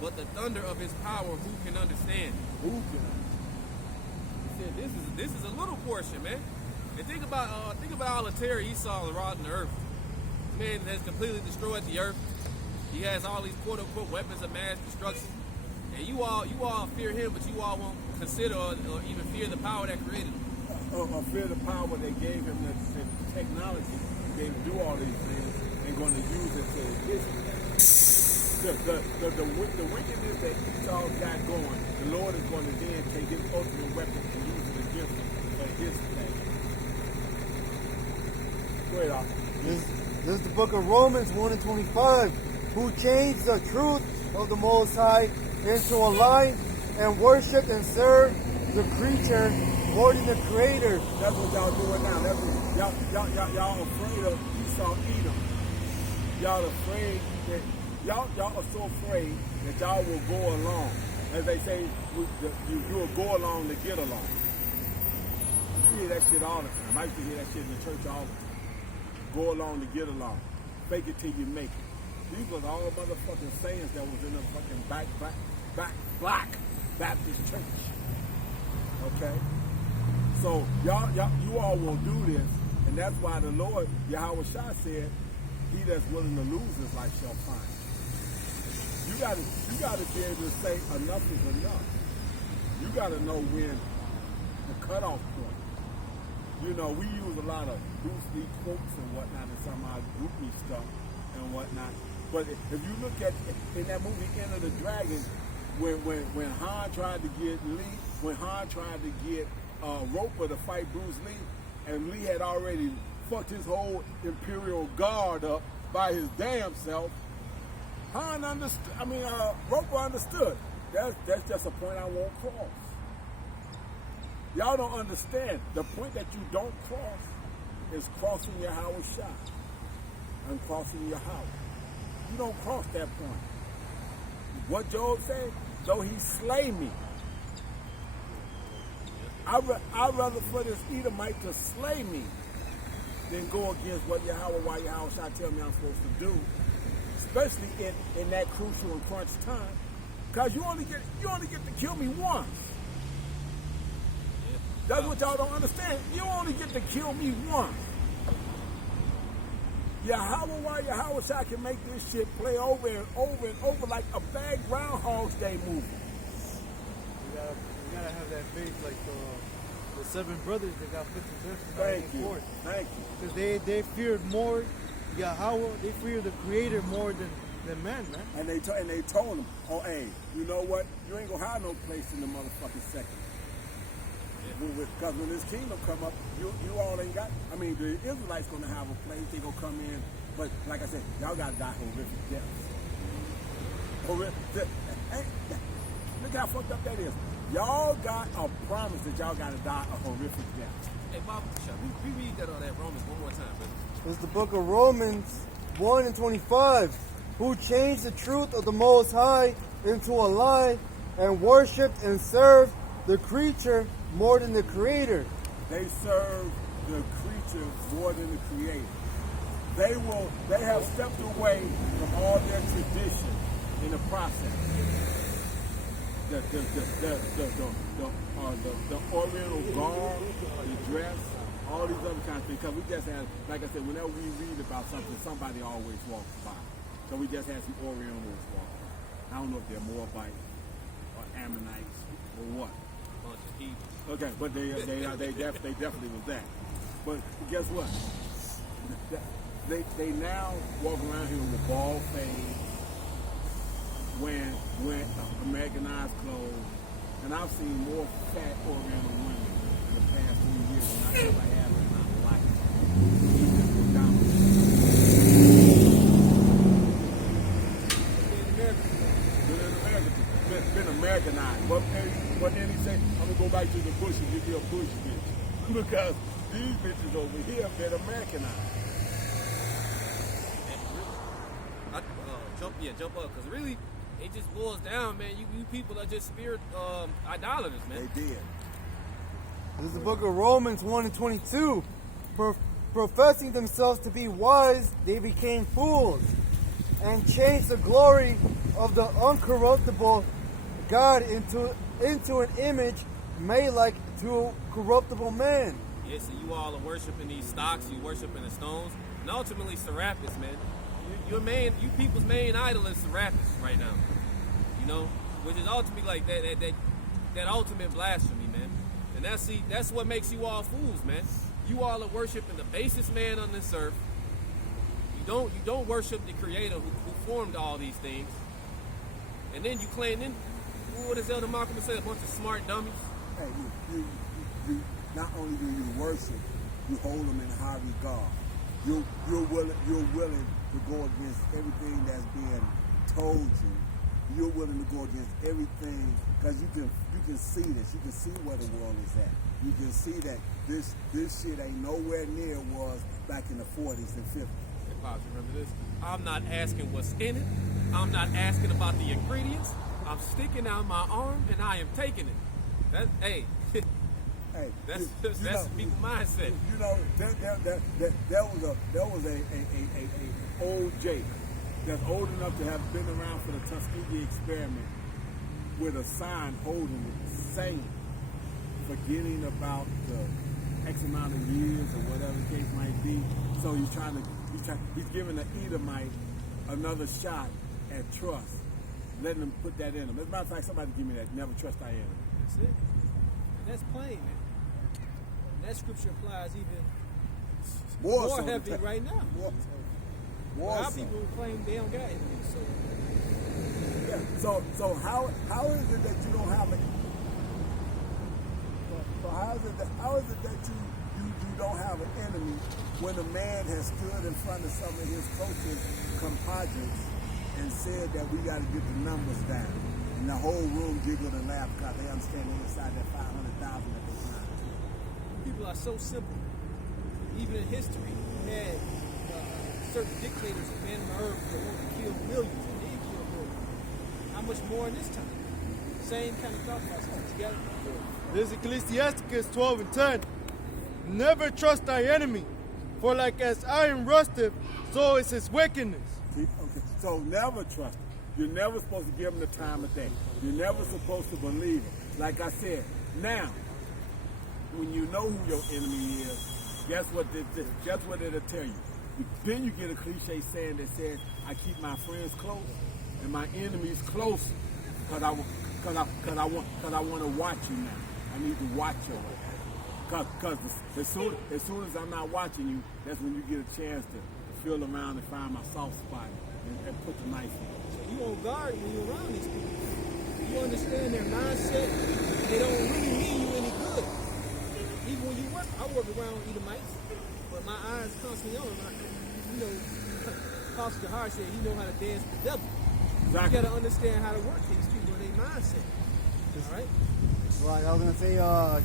But the thunder of his power, who can understand? Who can understand? He said, this is a little portion, man. And think about all the terror Esau and rotting the earth. This man has completely destroyed the earth. He has all these quote unquote weapons of mass destruction. And you all fear him, but you all won't consider or even fear the power that created him. Or fear the power they gave him, the technology, they do all these things and going to use it to his advantage. The wickedness that Esau got going, the Lord is going to then take his ultimate weapon and use it against him for his thing. Go ahead, Arthur. This is the book of Romans 1 and 25. Who changed the truth of the Most High into a lie and worship and serve the creature more than the Creator. That's what y'all doing now. That's what y'all afraid of Esau Edom. Y'all afraid that y'all are so afraid that y'all will go along. As they say, you will go along to get along. You hear that shit all the time. I used to hear that shit in the church all the time. Go along to get along. Fake it till you make it. These was all motherfucking sayings that was in the fucking black Baptist church. Okay? So you all will do this, and that's why the Lord, Yahweh Shai said, he that's willing to lose his life shall find. You gotta be able to say enough is enough. You gotta know when the cutoff point. You know, we use a lot of Bruce Lee quotes and whatnot in some of our groupie stuff and whatnot. But if you look at in that movie Enter the Dragon, when Han tried to get Lee, when Han tried to get Roper to fight Bruce Lee, and Lee had already fucked his whole Imperial Guard up by his damn self, Han understood. Roper understood. That's just a point I won't cross. Y'all don't understand. The point that you don't cross is crossing Yahweh Shai and crossing Yahweh. You don't cross that point. What Job said, though he slay me, I'd rather for this Edomite to slay me than go against what Yahweh Shai tell me I'm supposed to do, especially in that crucial and crunch time, because you only get to kill me once. That's what y'all don't understand. You only get to kill me once. Yahweh Shai can make this shit play over and over and over like a bad Groundhog's Day movie. We gotta have that faith like the seven brothers that got put to death. Thank you. Because they feared more Yahweh, they feared the Creator more than man. And they told him, oh, hey, you know what? You ain't gonna have no place in the motherfucking second. Because when this kingdom come up, you all ain't got. I mean, the Israelites gonna have a place. They gonna come in, but like I said, y'all gotta die horrific deaths. Look how fucked up that is. Y'all got a promise that y'all gotta die a horrific death. Hey, Bob, we read that on that Romans one more time, brother. It's the book of Romans 1:25. Who changed the truth of the Most High into a lie and worshiped and served the creature more than the Creator. They serve the creature more than the Creator. They have stepped away from all their tradition in the process. The Oriental garb, the dress, all these other kinds of things. Because we just had, like I said, whenever we read about something, somebody always walks by. So we just had some Orientals walk by. I don't know if they're Moabites or Ammonites or what. Bunch of heathens. Okay, but they definitely was that. But guess what? They now walk around here with bald fade, wearing Americanized clothes, and I've seen more fat Oriental women in the past 3 years than I ever have in my life. Been Americanized. What then he say? I'm gonna go back to the bush and give you a bush bitch. Because these bitches over here have been Americanized. Jump up, because really, it just boils down, man. You people are just spirit idolaters, man. They did. This is the book of Romans 1:22. Professing themselves to be wise, they became fools and changed the glory of the uncorruptible God into an image made like to a corruptible man. Yes, so you all are worshiping these stocks, you worshiping the stones, and ultimately Serapis, man. You people's main idol is Serapis right now. You know, which is ultimately like that ultimate blasphemy, man. And that's what makes you all fools, man. You all are worshiping the basest man on this earth. You don't worship the Creator who formed all these things. And then you claim, what does Elder Malcolm say? A bunch of smart dummies. Hey, you not only do you worship, you hold them in high regard. You're willing to go against everything that's being told you. You're willing to go against everything because you can see this. You can see where the world is at. You can see that this shit ain't nowhere near was back in the 40s and 50s. Hey, Pops, remember this? I'm not asking what's in it. I'm not asking about the ingredients. I'm sticking out my arm and I am taking it. Hey, that's people's mindset. You know, there was a old Jake that's old enough to have been around for the Tuskegee experiment with a sign holding it, saying, forgetting about the X amount of years or whatever the case might be. So he's giving the Edomite another shot at trust, letting them put that in them. As a matter of fact, somebody give me that. Never trust thy enemy. That's it. And that's plain, man. And that scripture applies even more so heavy right now. More Our so. people claim they don't got enemies. So yeah. So how is it that you don't have it? So how is it that you don't have an enemy when a man has stood in front of some of his closest compadres and said that we got to get the numbers down, and the whole room giggled and laughed because they understand they're inside that 500,000 that they signed. people are so simple. Even in history, you had certain dictators of man on earth that wanted to kill millions and did kill millions. How much more in this time? Same kind of thought process together. There's Ecclesiasticus 12:10. Never trust thy enemy, for like as iron rusteth, so is his wickedness. Okay. So never trust him. You're never supposed to give him the time of day. You're never supposed to believe him. Like I said, now, when you know who your enemy is, guess what it'll tell you? then you get a cliche saying that says, I keep my friends close and my enemies close because I want to watch you now. I need to watch you. Because as soon as I'm not watching you, that's when you get a chance to feel around and find my soft spot and put the knife in. So you on guard when you're around these people. You understand their mindset. They don't really mean you any good. Even when you work, I work around Edomites, but my eyes constantly on them. You know, Pastor Jahar said, you know how to dance with the devil. Exactly. You got to understand how to work these people and their mindset. All right? Right, I was gonna say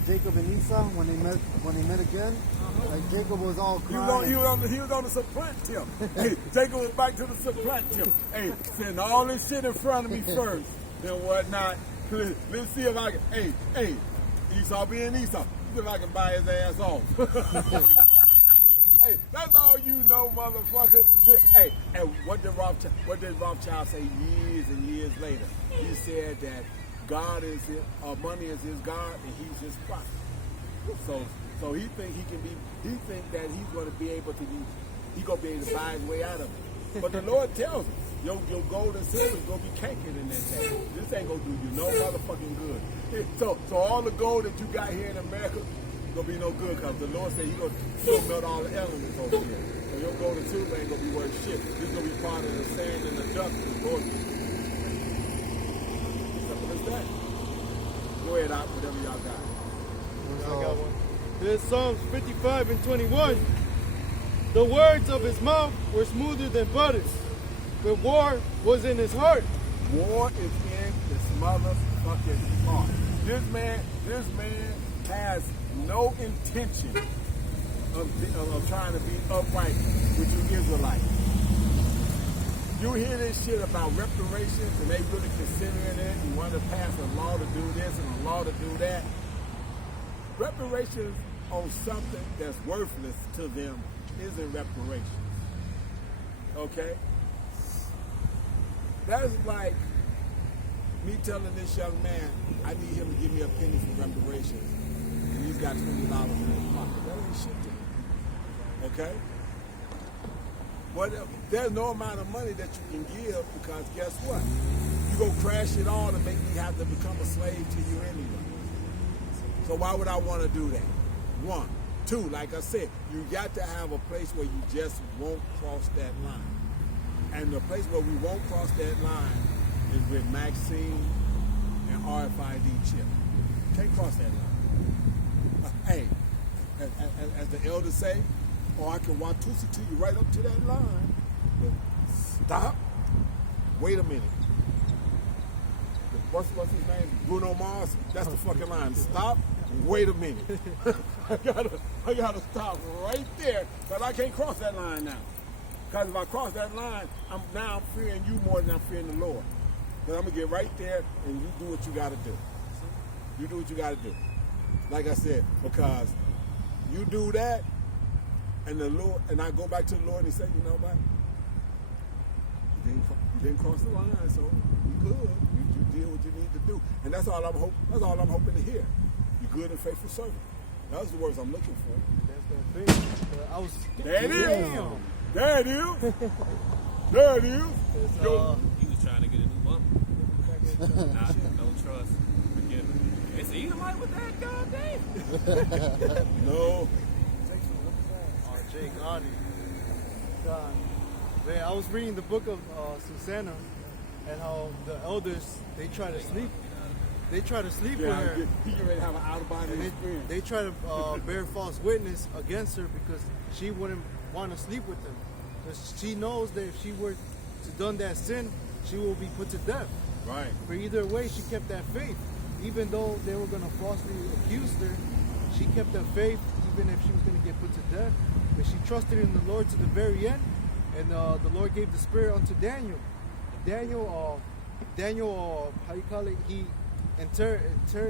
Jacob and Esau when they met again. Like Jacob was all crying. He was on the supplant tip. Hey, Jacob was back to the supplant tip. Hey, send all this shit in front of me first, then whatnot. Let's see if I can. Hey, Esau being Esau. See if I can buy his ass off. Hey, that's all you know, motherfucker. Hey, and what did Rothschild say years and years later? He said that God is his, money is his God, and he's his prophet. So he think that he's going to be able to buy his way out of it. But the Lord tells him, your gold and silver is going to be cankered in that thing. This ain't going to do you no motherfucking good. So all the gold that you got here in America going to be no good because the Lord said he's going to melt all the elements over here. So your gold and silver ain't going to be worth shit. This is going to be part of the sand and the dust of the Lord. That. Go ahead, out whatever y'all got. I got one. There's Psalms 55 and 21. The words of his mouth were smoother than butter, but war was in his heart. War is in his motherfucking heart. This man has no intention of trying to be upright with you Israelites. You hear this shit about reparations and they really considering it and want to pass a law to do this and a law to do that. Reparations on something that's worthless to them isn't reparations. Okay? That's like me telling this young man, I need him to give me a penny for reparations. And he's got $20 in his pocket. That ain't shit to me. Okay? But there's no amount of money that you can give because guess what? You go crash it all to make me have to become a slave to you anyway. So why would I want to do that? One. Two, like I said, you got to have a place where you just won't cross that line. And the place where we won't cross that line is with Maxine and RFID chip. Can't cross that line. Hey, as the elders say, or I can Watusi to you right up to that line. But stop. Wait a minute. What's his name? Bruno Mars? That's the fucking line. Stop. Wait a minute. I gotta stop right there because I can't cross that line now. Because if I cross that line, I'm fearing you more than I'm fearing the Lord. But I'm gonna get right there and you do what you gotta do. You do what you gotta do. Like I said, because you do that, and the Lord, and I go back to the Lord and he said, you know what? You didn't cross the line, so you good. You did what you need to do, and that's all I'm hoping to hear. You good and faithful servant. Those are the words I'm looking for. That's that thing. There it is. There it is. There it is. He was trying to get a new bumper. No trust. Forget it. Is he Edomite with that? Goddamn. No. Jake Ani. God. Man, I was reading the book of Susanna and how the elders, they try to sleep. They try to sleep with her. He can ready to have an out-of-body experience. They try to bear false witness against her because she wouldn't want to sleep with them. Because she knows that if she were to done that sin, she will be put to death. Right. But either way, she kept that faith. Even though they were going to falsely accuse her, she kept that faith even if she was going to get put to death. But she trusted in the Lord to the very end, and the Lord gave the Spirit unto Daniel. Daniel, how you call it? He interrogate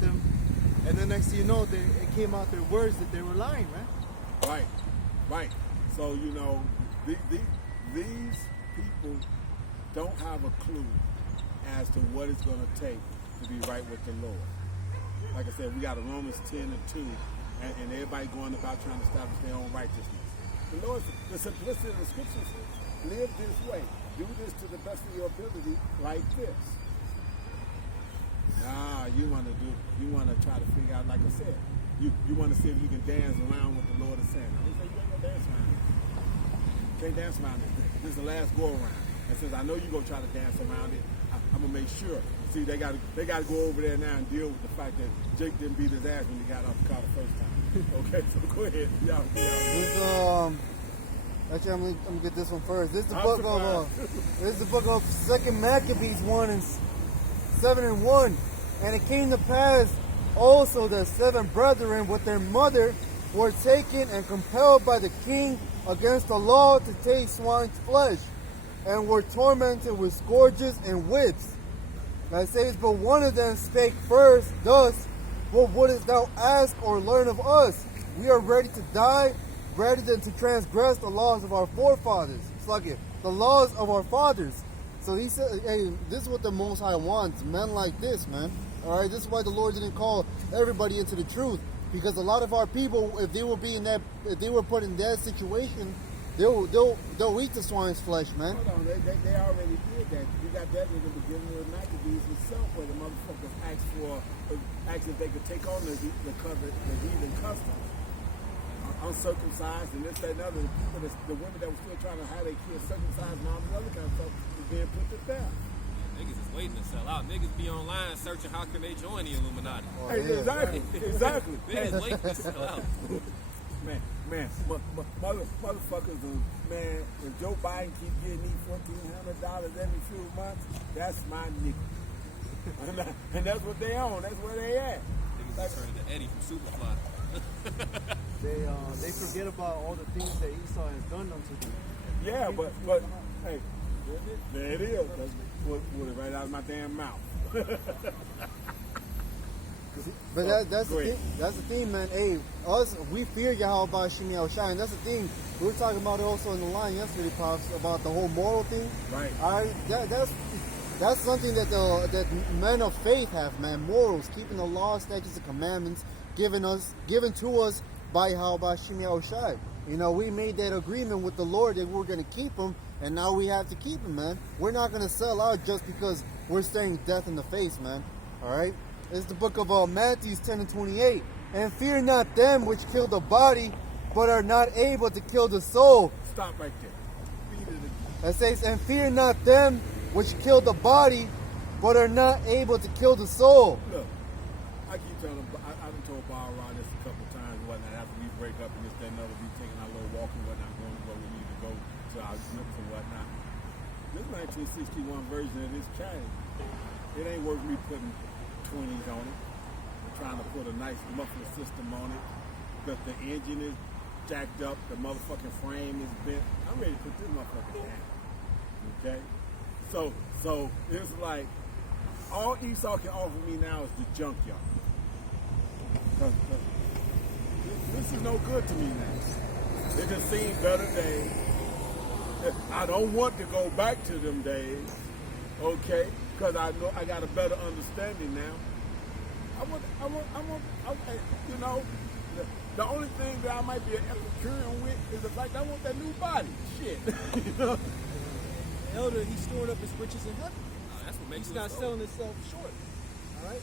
them, and the next thing you know, it came out their words that they were lying, man. Right. So you know, these people don't have a clue as to what it's going to take to be right with the Lord. Like I said, we got a Romans 10:2 and everybody going about trying to establish their own righteousness. The Lord, the simplicity of the scriptures is, live this way. Do this to the best of your ability, like this. Nah, you want to try to figure out, like I said, you want to see if you can dance around what the Lord is saying. He said, you ain't gonna dance around it. You can't dance around it. This is the last go around. And since I know you're gonna try to dance around it, I'm gonna make sure. See, they got to go over there now and deal with the fact that Jake didn't beat his ass when he got off the car the first time. Okay, so go ahead. Actually, I'm gonna get this one first. This is the book of Second Maccabees 1 and 7 and 1. And it came to pass also that 7 brethren with their mother were taken and compelled by the king against the law to take swine's flesh, and were tormented with scourges and whips. And it says, but one of them spake first thus, what wouldest thou ask or learn of us? We are ready to die, rather than to transgress the laws of our forefathers. It's like it, the laws of our fathers. So he said, hey, this is what the Most High wants, men like this, man. All right, this is why the Lord didn't call everybody into the truth, because a lot of our people, if they were put in that situation, they'll eat the swine's flesh, man. Hold on, they already did that. You got that in the beginning of the Maccabees itself, where the motherfuckers asked if they could take on the heathen customs. Uncircumcised and this, that, and other. The women that were still trying to have their kids circumcised and all this other kind of stuff was being put to death. Niggas is waiting to sell out. Niggas be online searching how can they join the Illuminati. Hey, exactly. Niggas waiting to sell out. Motherfuckers, man, if Joe Biden keep getting me $1,400 every few months, that's my nigga. And that's what they own. That's where they at. Niggas is turning to Eddie from Superfly. They forget about all the things that Esau has done unto them. Yeah, but hey, there it is. That's put it right out of my damn mouth. But that's the thing. That's the thing, man. Hey, we fear Yahweh Shemi Yahushua, and that's the thing. We were talking about it also in the line yesterday, Pops, about the whole moral thing. Right. All right. That's something that that men of faith have, man. Morals, keeping the law, statutes, and commandments, given to us by Yahweh Shemi Yahushua. You know, we made that agreement with the Lord that we're going to keep them, and now we have to keep them, man. We're not going to sell out just because we're staring death in the face, man. All right. It's the book of Matthew 10 and 28. And fear not them which kill the body, but are not able to kill the soul. Stop right there. Read it again. It says, and fear not them which kill the body, but are not able to kill the soul. Look, I keep telling them, I've told Bob Rod this a couple of times and whatnot, after we break up and this, that, and other, we taking our little walk and whatnot, going where we need to go to our groups and whatnot. This 1961 version of this chain, it ain't worth me putting 20s on it. We're trying to put a nice muffler system on it. But the engine is jacked up, the motherfucking frame is bent. I'm ready to put this motherfucker down. Okay? So it's like all Esau can offer me now is the junkyard. Cause this is no good to me now. It just seems better days. I don't want to go back to them days. Okay? Because I know I got a better understanding now. I want, you know, the only thing that I might be Epicurean with is the fact I want that new body. Shit. You know? The elder, he's storing up his riches in heaven. That's what makes He's not selling himself short. All right?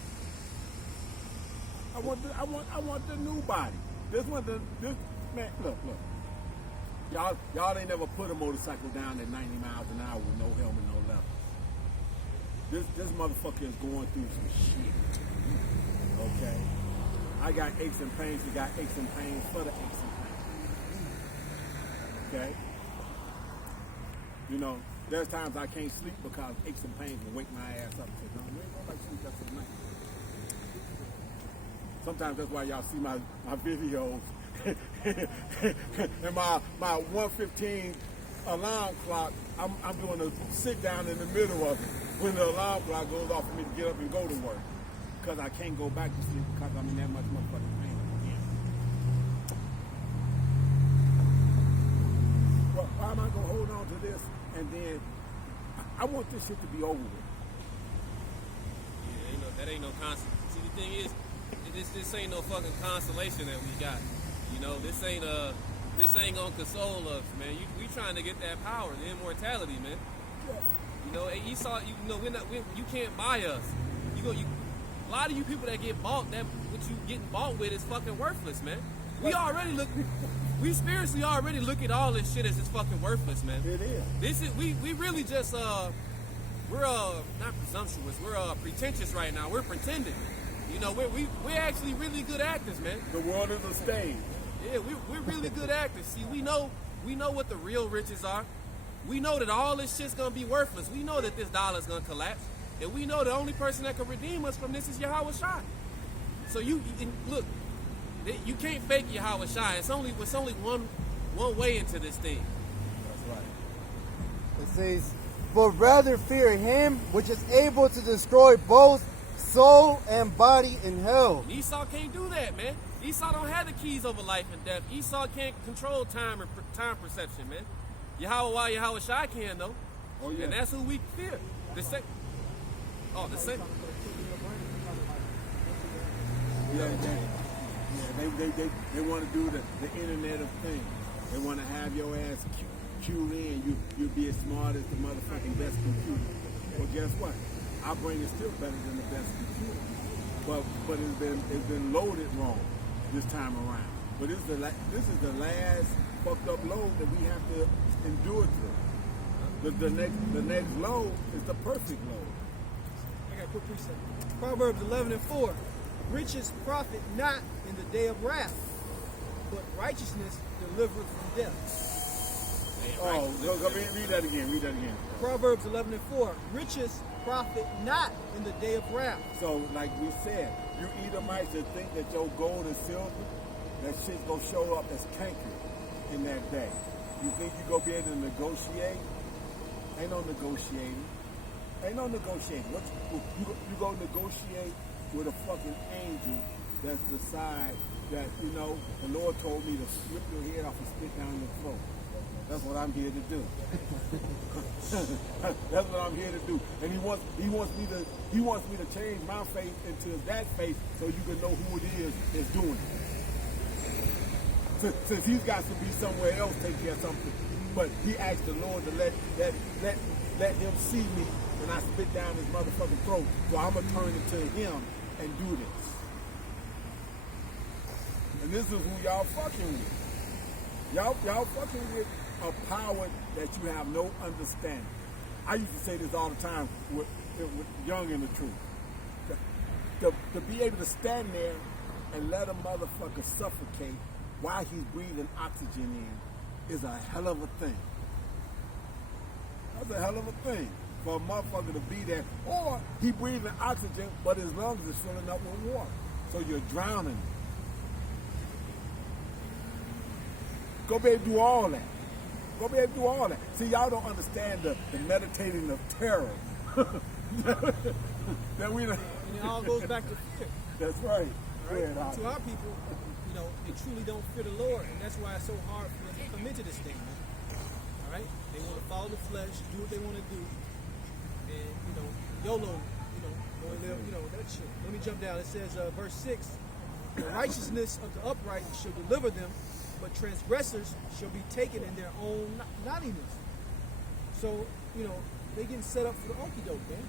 I want the new body. This man, look. Y'all ain't never put a motorcycle down at 90 miles an hour with no helmet, no leather. This motherfucker is going through some shit. Okay? I got aches and pains. You got aches and pains for the aches and pains. Okay? You know, there's times I can't sleep because aches and pains will wake my ass up and say, no, we ain't going back to sleep that night. Sometimes that's why y'all see my videos and my 1:15 alarm clock. I'm doing a sit down in the middle of it when the alarm clock goes off for me to get up and go to work, because I can't go back to sleep because I'm in that much motherfucking pain again. Well, why am I gonna hold on to this? And then I want this shit to be over with. Yeah, that ain't no concept. See, the thing is, this ain't no fucking consolation that we got. You know, this ain't gonna console us, man. We trying to get that power, the immortality, man. You know, and Esau, you can't buy us. A lot of you people that get bought, that what you getting bought with is fucking worthless, man. We spiritually already look at all this shit as it's fucking worthless, man. It is. We really just we're not presumptuous. We're pretentious right now. We're pretending. You know, we're actually really good actors, man. The world is a stage. Yeah, we're really good actors. See, we know what the real riches are. We know that all this shit's gonna be worthless. We know that this dollar's gonna collapse, and we know the only person that can redeem us from this is Yahweh Shai. So look, you can't fake Yahweh Shai. It's only one way into this thing. That's right. It says, but rather fear him which is able to destroy both soul and body in hell. Esau can't do that, man. Esau don't have the keys over life and death. Esau can't control time perception, man. Yahweh Shai can, though. Oh, yeah. And that's who we fear. The same. They want to do the internet of things. They want to have your ass queued in. You'll be as smart as the motherfucking best computer. Well, guess what? Our brain is still better than the best computer. But it's been loaded wrong this time around. But this is the last fucked up load that we have to endure through. The next load is the perfect load. I got a quick precept. Proverbs 11:4. Riches profit not in the day of wrath, but righteousness delivereth from death. Read that again. Proverbs 11:4. Riches profit not in the day of wrath. So, like we said, you Edomites that think that your gold and silver, that shit's gonna show up as canker in that day. You think you gonna be able to negotiate? Ain't no negotiating. What you go negotiate with a fucking angel that's the side that, the Lord told me to rip your head off and spit down your throat. That's what I'm here to do. That's what I'm here to do. And he wants me to change my faith into that faith so you can know who it is that's doing it. Since he's got to be somewhere else taking care of something, but he asked the Lord to let him see me when I spit down his motherfucking throat. So I'm gonna turn it to him and do this. And this is who y'all fucking with. Y'all fucking with a power that you have no understanding. I used to say this all the time with Young and the Truth. To be able to stand there and let a motherfucker suffocate while he's breathing oxygen in is a hell of a thing. That's a hell of a thing for a motherfucker to be there. Or he breathing oxygen, but his lungs is filling up with water. So you're drowning. Go be able to do all that. See, y'all don't understand the meditating of terror. that we don't. And it all goes back to fear. That's right. Right? To our people, they truly don't fear the Lord, and that's why it's so hard for them to come into this thing, man. All right? They want to follow the flesh, do what they want to do, and, YOLO, go and live, that shit. Let me jump down. It says, verse 6, the righteousness of the upright shall deliver them, but transgressors shall be taken in their own naughtiness. So, they getting set up for the okie doke, man.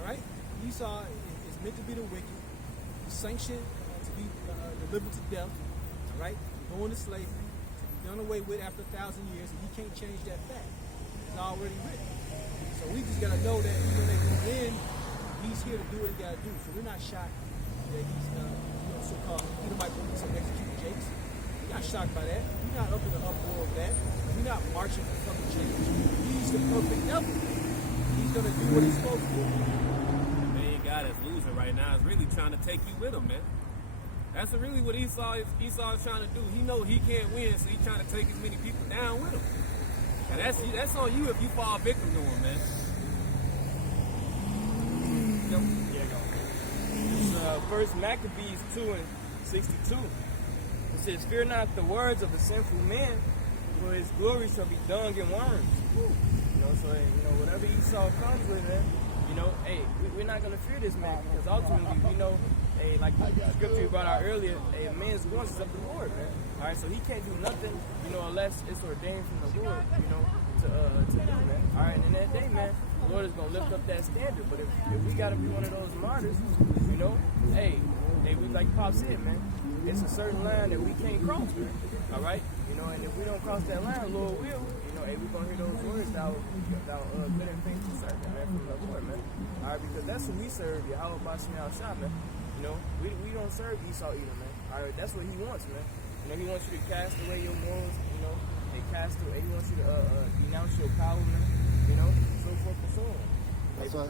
All right? Esau is meant to be the wicked. He's sanctioned to be delivered to death. All right? Going to slavery, to be done away with after 1,000 years, and he can't change that fact. It's already written. So we just got to know that when they go in, he's here to do what he got to do. So we're not shocked that he's, so-called, might bring some execute Jakes. We're not shocked by that. We're not up in the uproar of that. We're not marching for fucking change. He's the perfect devil. He's going to do what he's supposed to do. The main guy that's losing right now is really trying to take you with him, man. That's really what Esau is trying to do. He know he can't win, so he's trying to take as many people down with him. And that's on you if you fall victim to him, man. It's First Maccabees 2:62. It says, "Fear not the words of the sinful man, for his glory shall be dung and worms." So whatever Esau comes with, man, you know, hey, we're not gonna fear this man because ultimately we know, hey, like the scripture you brought out earlier, hey, a man's voice is of the Lord, man. All right, so he can't do nothing, you know, unless it's ordained from the Lord, you know, to do, man. All right, and in that day, man, the Lord is gonna lift up that standard. But if we gotta be one of those martyrs, you know, hey, we like Pop said, man, it's a certain line that we can't cross, man. All right, you know, and if we don't cross that line, Lord will, you know, hey, we're gonna hear those words that good and faithful servant, man, from the Lord, man. All right, because that's who we serve, Yahweh Bashim outside, man. You know, we don't serve Esau either, man. All right, that's what he wants, man. You know, he wants you to cast away your morals, you know, and cast away. He wants you to denounce your power, man. You know, so forth and so on. That's why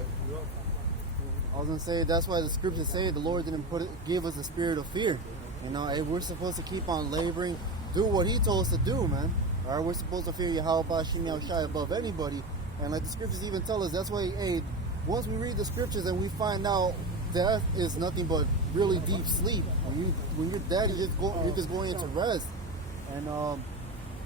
I was gonna say. That's why the scriptures say the Lord didn't give us a spirit of fear. You know, and we're supposed to keep on laboring, do what He told us to do, man. All right, we're supposed to fear Yahweh Bashim Yahushai above anybody. And like the scriptures even tell us, that's why, hey, once we read the scriptures and we find out death is nothing but really deep sleep. When you're dead, you're just going into rest. And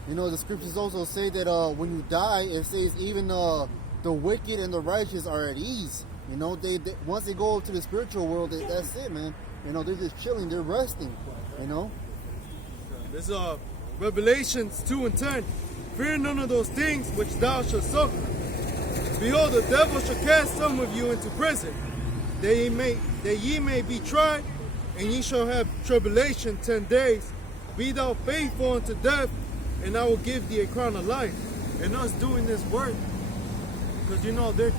you know, the scriptures also say that when you die, it says even the wicked and the righteous are at ease. You know, they once they go to the spiritual world, that's it, man. You know, they're just chilling, they're resting. You know. This Revelations 2:10. Fear none of those things which thou shalt suffer. Behold, the devil shall cast some of you into prison, that ye may be tried, and ye shall have tribulation 10 days. Be thou faithful unto death, and I will give thee a crown of life. And us doing this work, because you know they're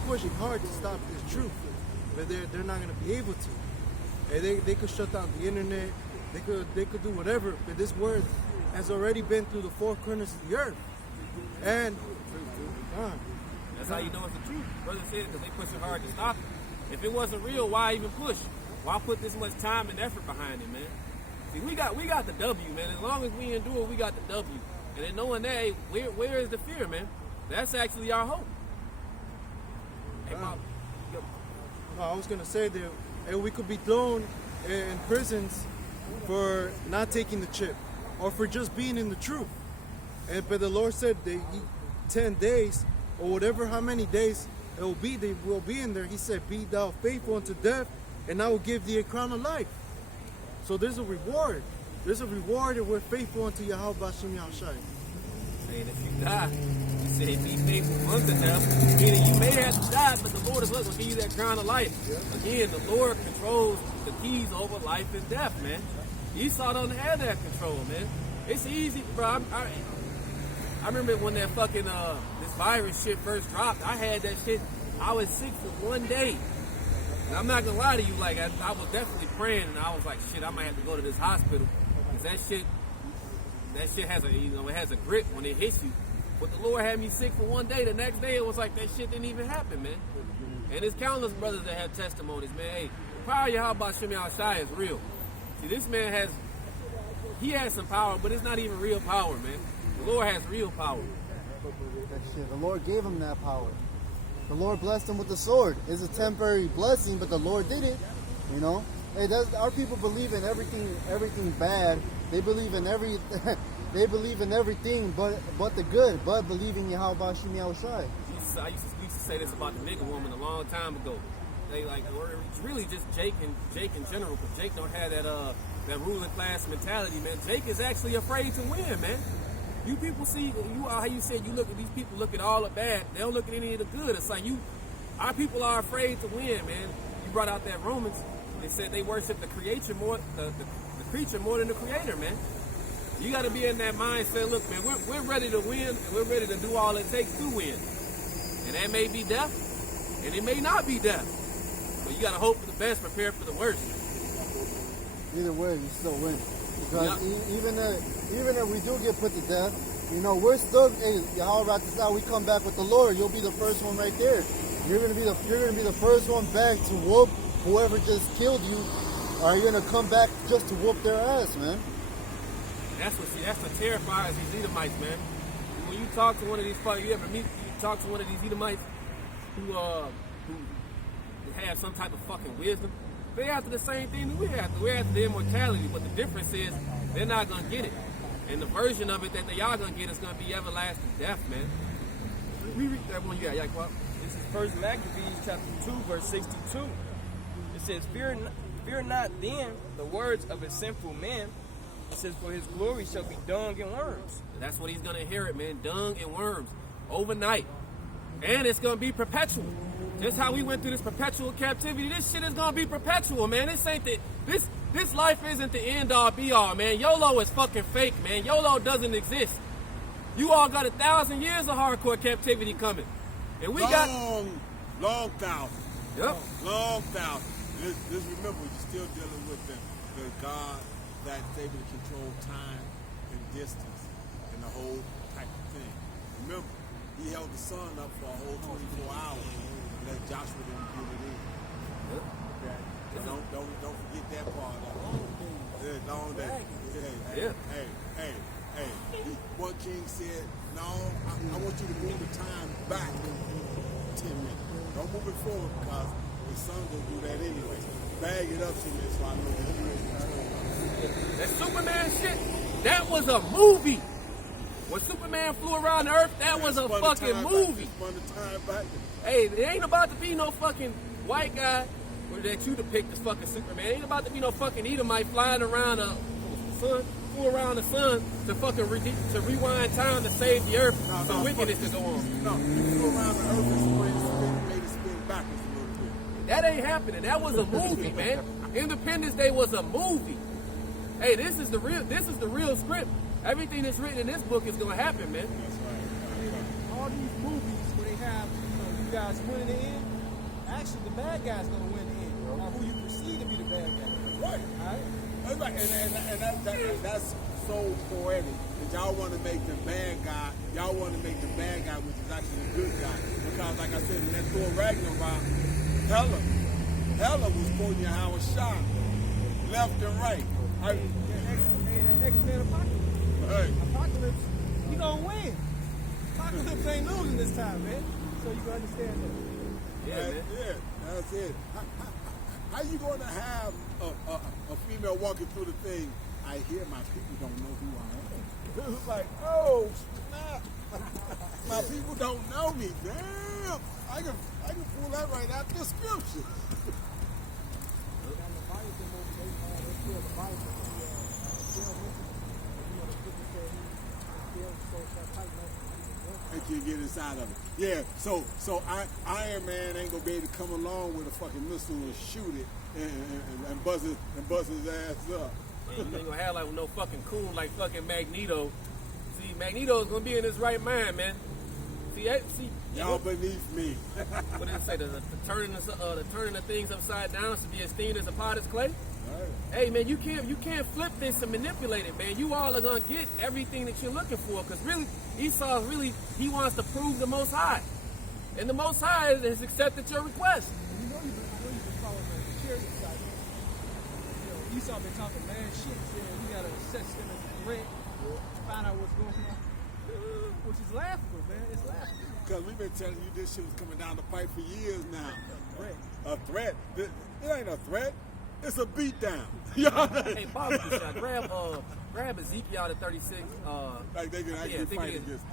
pushing hard to stop this truth, but they're not going to be able to. And they could shut down the internet. They could do whatever, but this word has already been through the four corners of the earth. And that's how you know it's the truth. Brother said because they pushing hard to stop it. If it wasn't real, why even push? Why put this much time and effort behind it, man? See, we got the W, man. As long as we endure, we got the W. And then knowing that, hey, where is the fear, man? That's actually our hope. Hey, no, I was gonna say that we could be thrown in prisons for not taking the chip, or for just being in the truth. But the Lord said that 10 days, or whatever, how many days it will be, they will be in there. He said, be thou faithful unto death, and I will give thee a crown of life. So there's a reward. There's a reward if we're faithful unto Yahweh Bashim Yahushai. And if you die, he said, be faithful unto death. Meaning you may have to die, but the Lord is going to give you that crown of life. Yeah. Again, the Lord controls the keys over life and death, man. Esau don't have that control, man. It's easy, bro. I remember when that fucking this virus shit first dropped. I had that shit. I was sick for 1 day. And I'm not gonna lie to you, like I was definitely praying, and I was like, shit, I might have to go to this hospital, because that shit has it has a grip when it hits you. But the Lord had me sick for 1 day. The next day it was like that shit didn't even happen, man. And there's countless brothers that have testimonies, man. Hey, the power of Yahweh Shem Yahushai is real. See, this man has some power, but it's not even real power, man. The Lord has real power. That shit, the Lord gave him that power. The Lord blessed him with the sword. It's a temporary blessing, but the Lord did it. You know, hey, our people believe in everything bad. They believe in they believe in everything, but the good. But believing in Yahweh Bashim Yahushai. I used to say this about the nigga woman a long time ago. They it's really just Jake in general, because Jake don't have that ruling class mentality, man. Jake is actually afraid to win, man. You people see how you said you look at these people, look at all the bad. They don't look at any of the good. It's like our people are afraid to win, man. You brought out that Romans. They said they worship the creature more, the creature more than the creator, man. You got to be in that mindset. Look, man, we're ready to win, and we're ready to do all it takes to win. And that may be death, and it may not be death. But you got to hope for the best, prepare for the worst. Either way, you still win. Because even if we do get put to death, you know, we're still, hey, Yahweh Ratzah, we come back with the Lord, you'll be the first one right there. You're gonna be the first one back to whoop whoever just killed you, or you're gonna come back just to whoop their ass, man. That's what terrifies these Edomites, man. When you talk to one of these you talk to one of these Edomites who have some type of fucking wisdom, they after the same thing that we're after. We're after the immortality, but the difference is they're not gonna get it. And the version of it that they are gonna get is gonna be everlasting death, man. read that one. Yeah, Yaquab. This is First Maccabees chapter 2, verse 62. It says, fear not then the words of a sinful man. It says, for his glory shall be dung and worms. That's what he's going to inherit, man. Dung and worms. Overnight. And it's going to be perpetual. Just how we went through this perpetual captivity, this shit is going to be perpetual, man. This ain't the... This life isn't the end all be all, man. YOLO is fucking fake, man. YOLO doesn't exist. You all got 1,000 years of hardcore captivity coming. And we got... Long thousand. Yep. Long thousand. Just remember, you're still dealing with the God that's able to control time and distance and the whole type of thing. Remember, he held the sun up for a whole 24 hours and let Joshua didn't get it in. Yep. Okay? So don't forget that part of it. Yeah, long day. Yeah. Hey. One king said, no, I want you to move the time back 10 minutes. Don't move it forward because the sun will do that anyway. Bag it up to me so I know that you're in control. That Superman shit, that was a movie. When Superman flew around the earth, that was a fucking movie. Spun the time back. Hey, it ain't about to be no fucking white guy that you depict as fucking Superman. It ain't about to be no fucking Edomite flying around the sun, flew around the sun to fucking to rewind time to save the earth so wickedness to go on. No, you flew around the earth and made it spin backwards a little bit. That ain't happening. That was a movie, man. Independence Day was a movie. Hey, this is the real script. Everything that's written in this book is gonna happen, man. All these movies where they have you guys winning the end, actually the bad guy's gonna win the end, or who you perceive to be the bad guy. Right. All right? That's right. And that's so poetic. That y'all want to make the bad guy, which is actually the good guy. Because like I said, in that Thor Ragnarok, Hela was quoting Howard Shah left and right. The X-Men Apocalypse. Hey. Apocalypse, he gonna win. Apocalypse ain't losing this time, man. So you can understand that. Yeah, That's it. How you gonna have a female walking through the thing? I hear my people don't know who I am. It's like, oh snap! My people don't know me. Damn! I can pull that right out the scripture. And you get inside of it. Yeah, so Iron Man ain't gonna be able to come along with a fucking missile and shoot it and buzz his ass up. And you ain't gonna have like no fucking coon like fucking Magneto. See, Magneto's gonna be in his right mind, man. See, y'all beneath me. What did it say? The turning the things upside down to be esteemed as a potter's clay. Right. Hey man, you can't flip this and manipulate it, man. You all are gonna get everything that you're looking for, because really Esau he wants to prove the Most High, and the Most High has accepted your request. You know you've been following the chariot side. Esau been talking mad shit. Yeah, we gotta assess them as a threat, find out what's going on, which is laughable, man. It's laughable. Because we've been telling you this shit was coming down the pipe for years now. A threat? It ain't a threat. It's a beatdown. Hey, Bob, grab Ezekiel to 36. Like they can actually fight against.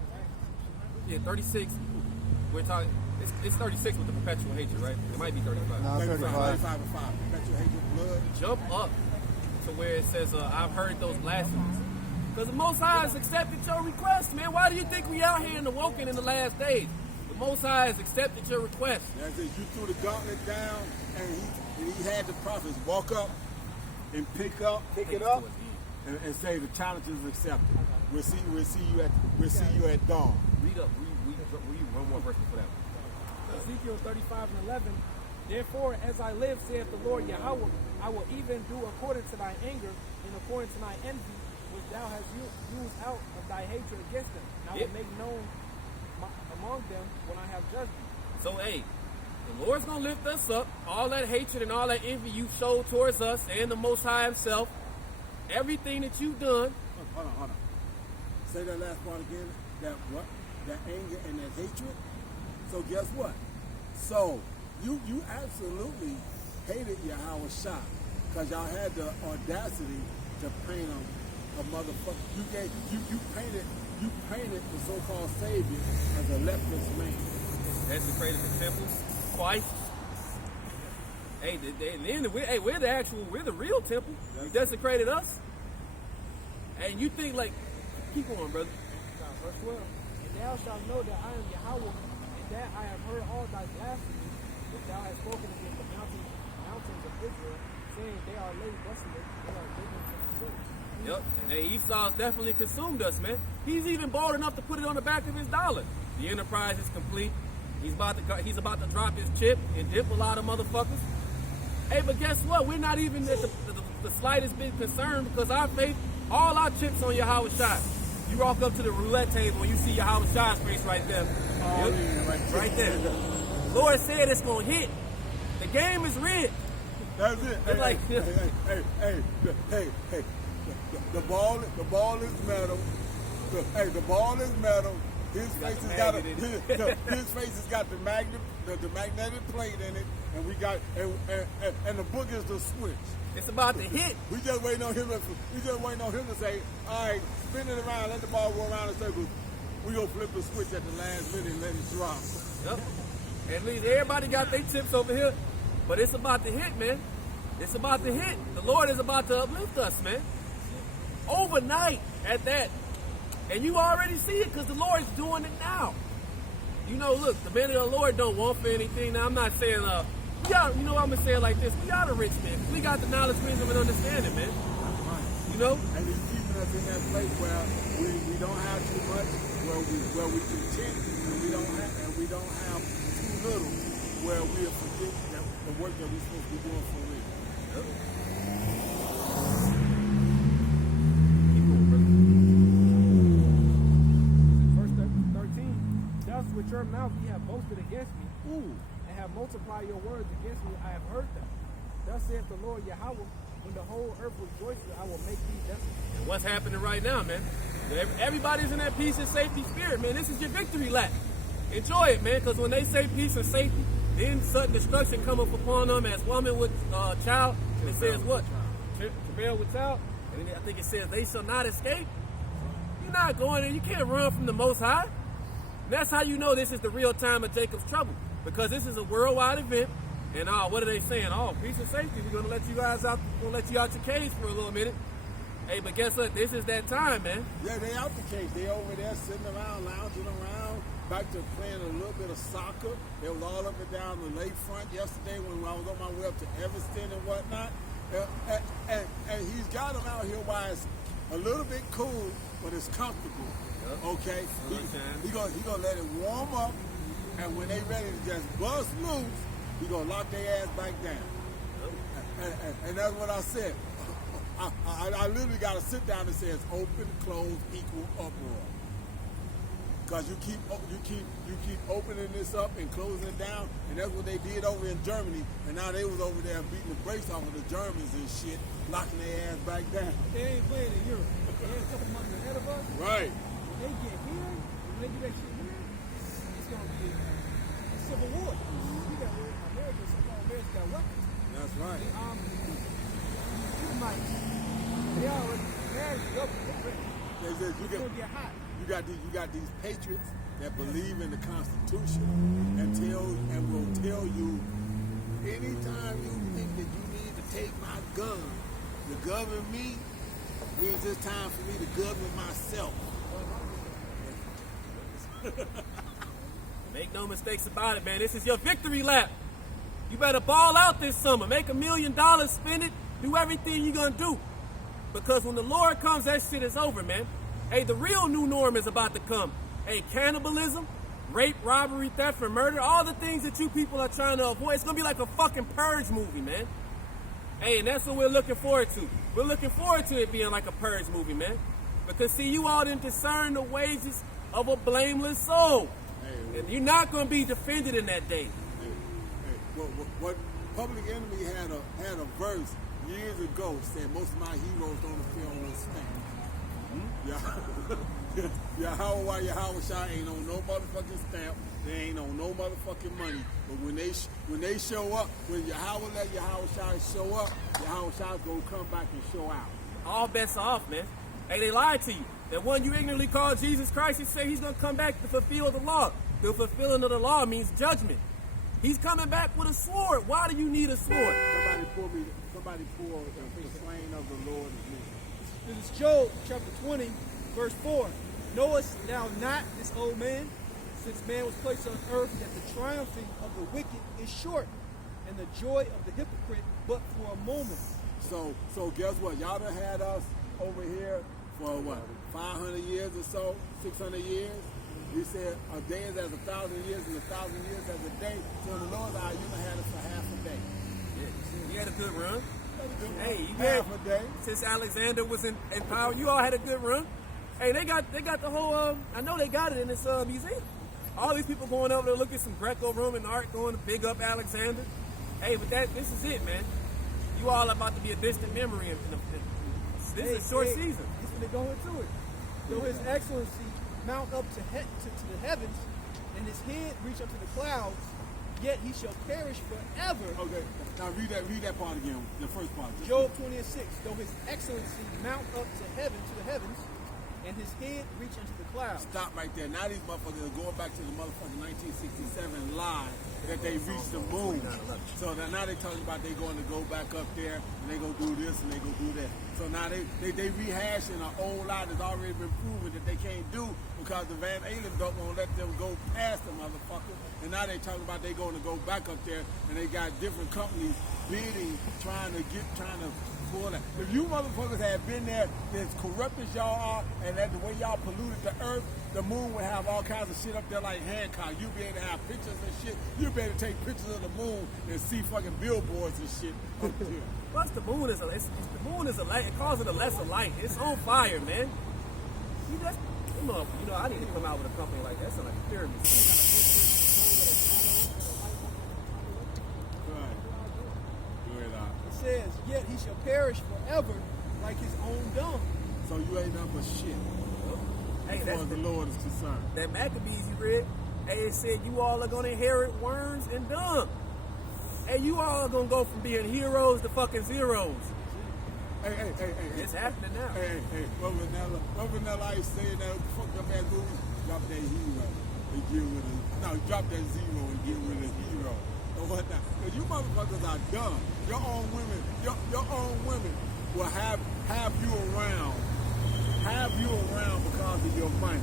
Yeah, 36. We're talking. It's 36 with the perpetual hatred, right? It might be 35. No, 35. 35 and 5. Perpetual hatred, blood. Jump up to where it says, I've heard those blasphemies. Because the Most High has accepted your request, man. Why do you think we out here in the Woken in the last days? The Most High has accepted your request. That's it. You threw the gauntlet down, and he had the prophets walk up and pick it up, and say the challenge is accepted. We'll see you at dawn. Read one more verse before that. Ezekiel 35 and 11. Therefore, as I live, saith the Lord Yahweh, I will even do according to thy anger and according to thy envy, which thou hast used out of thy hatred against them. And I will make known among them when I have judged them. So, hey, the Lord's going to lift us up. All that hatred and all that envy you showed towards us and the Most High himself, everything that you've done. Hold on. Say that last part again. That what? That anger and that hatred? So guess what? So you absolutely hated Yahweh Shah because y'all had the audacity to paint him a motherfucker. You painted you painted the so-called Savior as a leprous man. Desecrated the temple twice. Hey, we're the real temple. You desecrated us. And you think like, keep on, brother. Verse 12. And thou shalt know that I am Yahweh, and that I have heard all thy blasphemies, which thou hast spoken against the mountains of Israel, saying they are laid desolate, they are given to the sinners. Yep, and Esau's definitely consumed us, man. He's even bold enough to put it on the back of his dollar. The enterprise is complete. He's about to drop his chip and dip a lot of motherfuckers. Hey, but guess what? We're not even at the slightest bit concerned because our faith, all our chips on Yahweh Shai. You walk up to the roulette table and you see Yahweh Shai's face right there. Right there. Lord said it's gonna hit. The game is rigged. That's it. It's like, Hey. The ball is metal. The ball is metal. His face has got the magnetic plate in it, and we got and the book is the switch. it's about to hit. We just waiting on him to say, all right, spin it around, let the ball go around in circles. We gonna flip the switch at the last minute and let it drop. Yep. At least everybody got their tips over here, but it's about to hit, man. It's about to hit. The Lord is about to uplift us, man. Overnight at that. And you already see it because the Lord's doing it now. You know, look, the men of the Lord don't want for anything. Now, I'm not saying, I'm going to say it like this. We are the rich men. We got the knowledge, wisdom, and understanding, man. You know? And he's keeping us in that place where we don't have too much, where we content, and we don't have too little, where we forget the work that we're supposed to be doing for real. Verse 13. Thus with your mouth ye have boasted against me, and have multiplied your words against me. I have heard them. Thus saith the Lord Yahweh, when the whole earth rejoices, I will make thee desolate. And what's happening right now, man? Everybody's in that peace and safety spirit, man. This is your victory lap. Enjoy it, man, because when they say peace and safety, then sudden destruction cometh upon them as woman with child. And it says what? Travail with child. And then I think it says they shall not escape. You're not going in. You can't run from the Most High. And that's how you know this is the real time of Jacob's trouble. Because this is a worldwide event. And what are they saying? Oh, peace and safety. We're gonna let you guys out. We're gonna let you out your cage for a little minute. Hey, but guess what? This is that time, man. Yeah, they out the cage. They over there sitting around, lounging around, back to playing a little bit of soccer. They was all up and down the lakefront yesterday when I was on my way up to Evanston and whatnot. And he's got them out here while it's a little bit cool, but it's comfortable. Yep. Okay? He gonna let it warm up, and when they ready to just bust loose, he gonna lock their ass back down. And that's what I said. I literally got to sit down and say it's open, closed, equal, uproar. Because you keep opening this up and closing it down, and that's what they did over in Germany. And now they was over there beating the brakes off of the Germans and shit, locking their ass back down. They ain't playing in Europe. They ain't a couple months ahead of us. Right. When they get here, when they do that shit here, it's gonna be a civil war. We got America, so-called America got weapons. That's right. They armed and equipped. You might. They already married the government. It's gonna get hot. You got these patriots that believe in the Constitution and will tell you anytime you think that you need to take my gun to govern me means it's time for me to govern myself. Make no mistakes about it, man. This is your victory lap. You better ball out this summer. Make $1 million, spend it, do everything you're gonna do. Because when the Lord comes, that shit is over, man. Hey, the real new norm is about to come. Hey, cannibalism, rape, robbery, theft, and murder, all the things that you people are trying to avoid. It's going to be like a fucking Purge movie, man. Hey, and that's what we're looking forward to. We're looking forward to it being like a Purge movie, man. Because, see, you all didn't discern the wages of a blameless soul. Hey, and you're not going to be defended in that day. What Public Enemy had a verse years ago said most of my heroes don't appear on the stand. Yahweh Shai ain't on no motherfucking stamp. They ain't on no motherfucking money. But when they show up, when Yahweh let Yahweh Shai show up, Yahweh Shai gonna come back and show out. All bets are off, man. Hey, they lied to you. That one you ignorantly call Jesus Christ, he said he's going to come back to fulfill the law. The fulfilling of the law means judgment. He's coming back with a sword. Why do you need a sword? Somebody pour the slain of the Lord is me. This is Job chapter 20, verse 4. Knowest thou not this old man, since man was placed on earth, that the triumphing of the wicked is short, and the joy of the hypocrite but for a moment. So guess what? Y'all done had us over here for what, 500 years or so, 600 years. He said a day is as 1,000 years and 1,000 years as a day. So in the Lord's eye, you done had us for half a day. You had a good run. Hey, you Half had, a day. since Alexander was in power, you all had a good run. Hey, they got the whole, I know they got it in this museum. All these people going over there looking at some Greco-Roman art, going to big up Alexander. Hey, but this is it, man. You all about to be a distant memory. This is a short season. That's when they go into it. Though his excellency mount up to the heavens, and his head reach up to the clouds, yet he shall perish forever. Okay, now read that part again, the first part. Job 20:6. Though his excellency mount up to the heavens, and his head reach unto the clouds. Stop right there. Now these motherfuckers are going back to the motherfucking 1967 lie that they reached the moon. So now they talking about they going to go back up there and they go do this and they go do that. So now they rehashing an old lie that's already been proven that they can't do because the Van Allen don't want to let them go past the motherfucker. And now they talking about they going to go back up there and they got different companies bidding, trying to pull that. If you motherfuckers had been there as corrupt as y'all are and that the way y'all polluted the earth, the moon would have all kinds of shit up there like Hancock. You'd be able to have pictures and shit. You'd be able to take pictures of the moon and see fucking billboards and shit up there. Plus, the moon is a light. It calls it a lesser light. It's on fire, man. I need to come out with a company like that. Sound like a pyramid scheme. It says, yet he shall perish forever like his own dung. So you ain't nothing but shit. Hey, As that's far as the Lord is concerned. that Maccabees you read. Hey, it said you all are gonna inherit worms and dung. Hey, you all are gonna go from being heroes to fucking zeros. Hey. It's happening now. Hey, what Vanilla Ice saying that fucked up ass movie? Drop that hero and get rid of drop that zero and get rid of hero. Or what now? Because you motherfuckers are dumb. Your own women will have you around because of your money.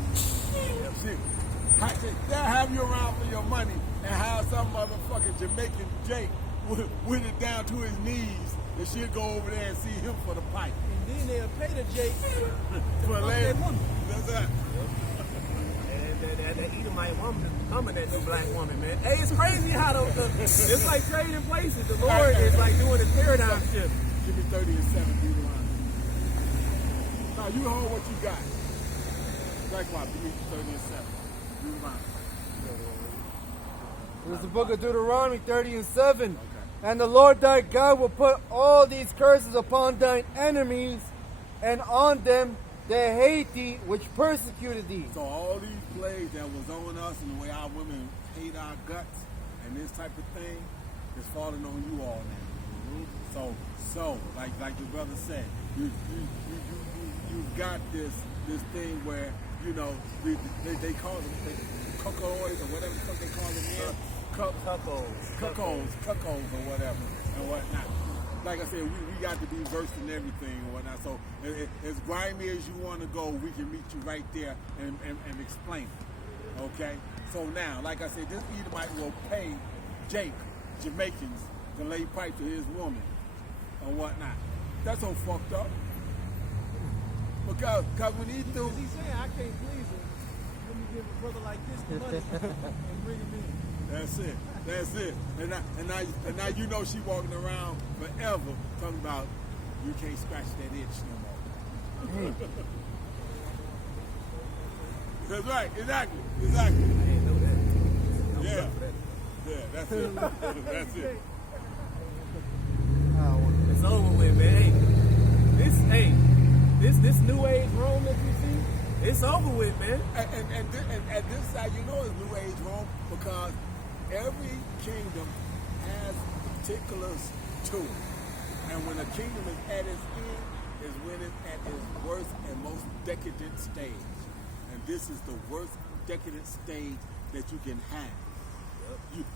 Shit. They'll have you around for your money and have some motherfucking Jamaican Jake with it down to his knees and she'll go over there and see him for the pipe. And then they'll pay the Jake For a land. woman. That's that. That Edomite woman is becoming that new black woman, man. Hey, it's crazy how it's like trading places. The Lord is like doing a paradigm shift. Give me 30 and 7, Deuteronomy. Now you hold what you got. Likewise, give me 30 and 7. Deuteronomy. It was the book of Deuteronomy 30 and 7. And the Lord thy God will put all these curses upon thine enemies, and on them that hate thee, which persecuted thee. So all these plagues that was on us and the way our women hate our guts and this type of thing is falling on you all now. So like your brother said, you got this thing where they call them cuckolds or whatever the fuck they call them here. Cuckolds or whatever and whatnot. Like I said, we got to be versed in everything and whatnot. So as grimy as you want to go, we can meet you right there and explain it. Okay? So now, like I said, this Edomite will pay Jake, Jamaicans, to lay pipe to his woman or whatnot. That's so fucked up. Because when he do... He's saying, I can't please her. Let me give a brother like this the money and bring him in. That's it. And now you know she walking around forever talking about you can't scratch that itch no more. That's right. Exactly. I didn't know that. Yeah, that's it. That's it. It's over with, man. This new age Rome that you see, it's over with, man. And this side, you know, it's New Age Rome because every kingdom has particulars to it. And when a kingdom is at its end, is when it's at its worst and most decadent stage. And this is the worst decadent stage that you can have.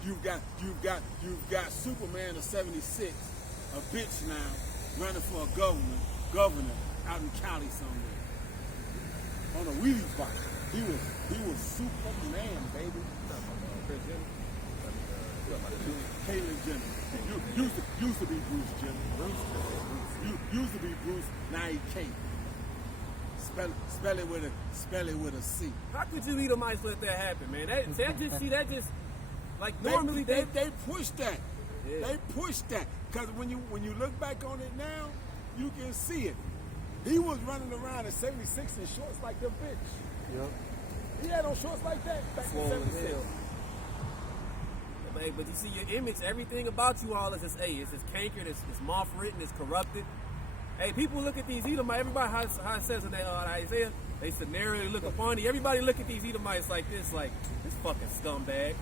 You've got Superman of '76, a bitch now, running for a governor out in Cali somewhere on a wheelie bike. He was Superman, baby. Caitlyn Jenner. Used to be Bruce Jenner. Used to be Bruce. Now he Kate. Spell it with a C. How could you Edomites let that happen, man? That just like normally they push that. Yeah. They push that because when you look back on it now, you can see it. He was running around in '76 in shorts like them bitch. Yep. He had on shorts like that back in '76. But you see, your image, everything about you all is just, it's just cankered, it's moth-ridden, it's corrupted. Hey, people look at these Edomites, everybody, how it says in Isaiah, they scenario, they look upon you. Everybody look at these Edomites like this fucking scumbag.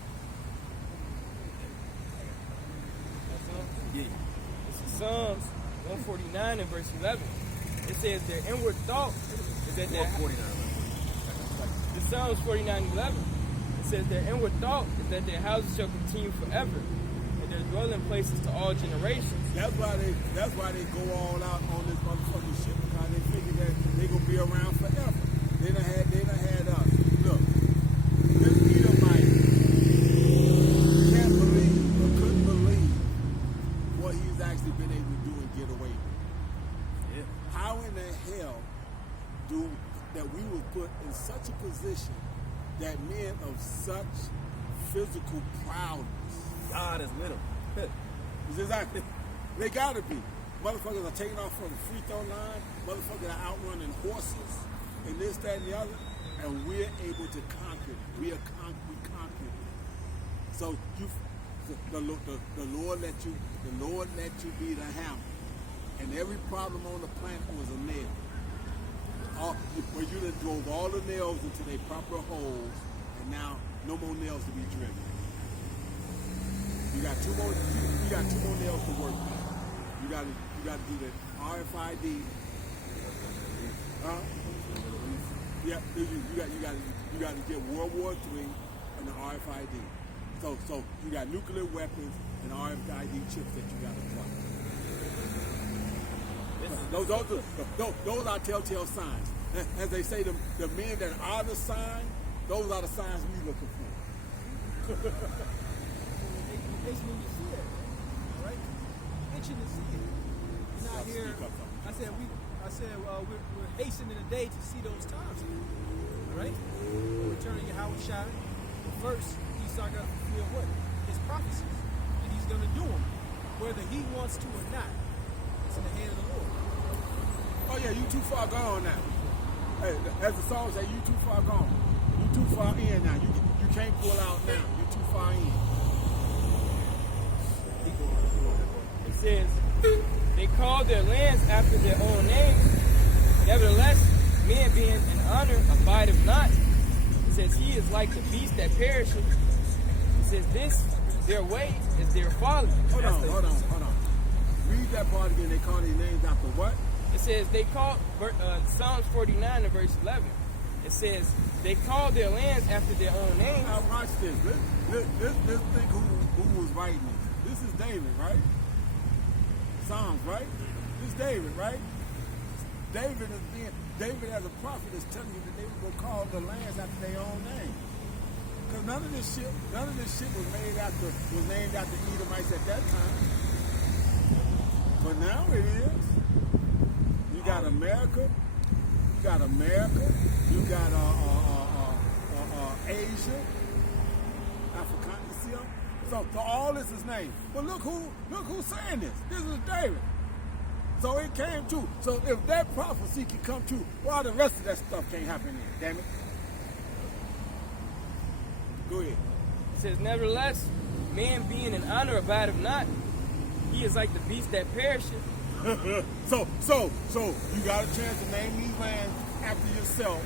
Yeah. This is Psalms 149 and verse 11. It says their inward thought is that their 149. the Psalms 49:11. It says their inward thought is that their houses shall continue forever, and their dwelling places to all generations. That's why they go all out on this motherfucking shit because they figure that they gonna be around forever. They done had us. Look, this Edomite can't believe or couldn't believe what he's actually been able to do and get away with. Yeah. How in the hell do that we were put in such a position that men of such physical prowess, God is with them. exactly, they gotta be. Motherfuckers are taking off from the free throw line. Motherfuckers are outrunning horses and this, that, and the other, and we're able to conquer. We conquered. So the Lord let you be the hammer, and every problem on the planet was a nail. Where you done drove all the nails into their proper holes, and now no more nails to be driven. You got two more nails to work with. You got to do the RFID. Yeah, you got to get World War III and the RFID. So you got nuclear weapons and RFID chips that you got to plug. Those are telltale signs. As they say, the men that are the sign, those are the signs we looking for. Basically, you see it, right? Itching to see it. You're not here. I said, we're hastening the day to see those times. All right? Returning Yahweh Shai. But first, Esau got to fulfill what? His prophecies. And he's going to do them, whether he wants to or not. It's in the hand of the Lord. Oh yeah, you too far gone now. Hey, as the song say, you too far gone. You too far in now. You can't pull out now. You too far in. It says they call their lands after their own names. Nevertheless, men being in honor abideth not. It says he is like the beast that perisheth. It says this, their way is their folly. Hold on. Read that part again. They call their names after what? It says they call Psalms 49 and verse 11. It says they call their lands after their own names. Now watch this. Let's think who was writing this. This is David, right? Psalms, right? This is David, right? David as a prophet is telling you that they were gonna call the lands after their own name. Because none of this shit was named after Edomites at that time. But now it is. You got America. You got Asia, Africa. You see them? So all this is named. But look who's saying this. This is David. So it came true. So if that prophecy can come true, why the rest of that stuff can't happen then? Damn it. Go ahead. It says, nevertheless, man being in honor abideth not. He is like the beast that perisheth. So you got a chance to name these lands after yourself,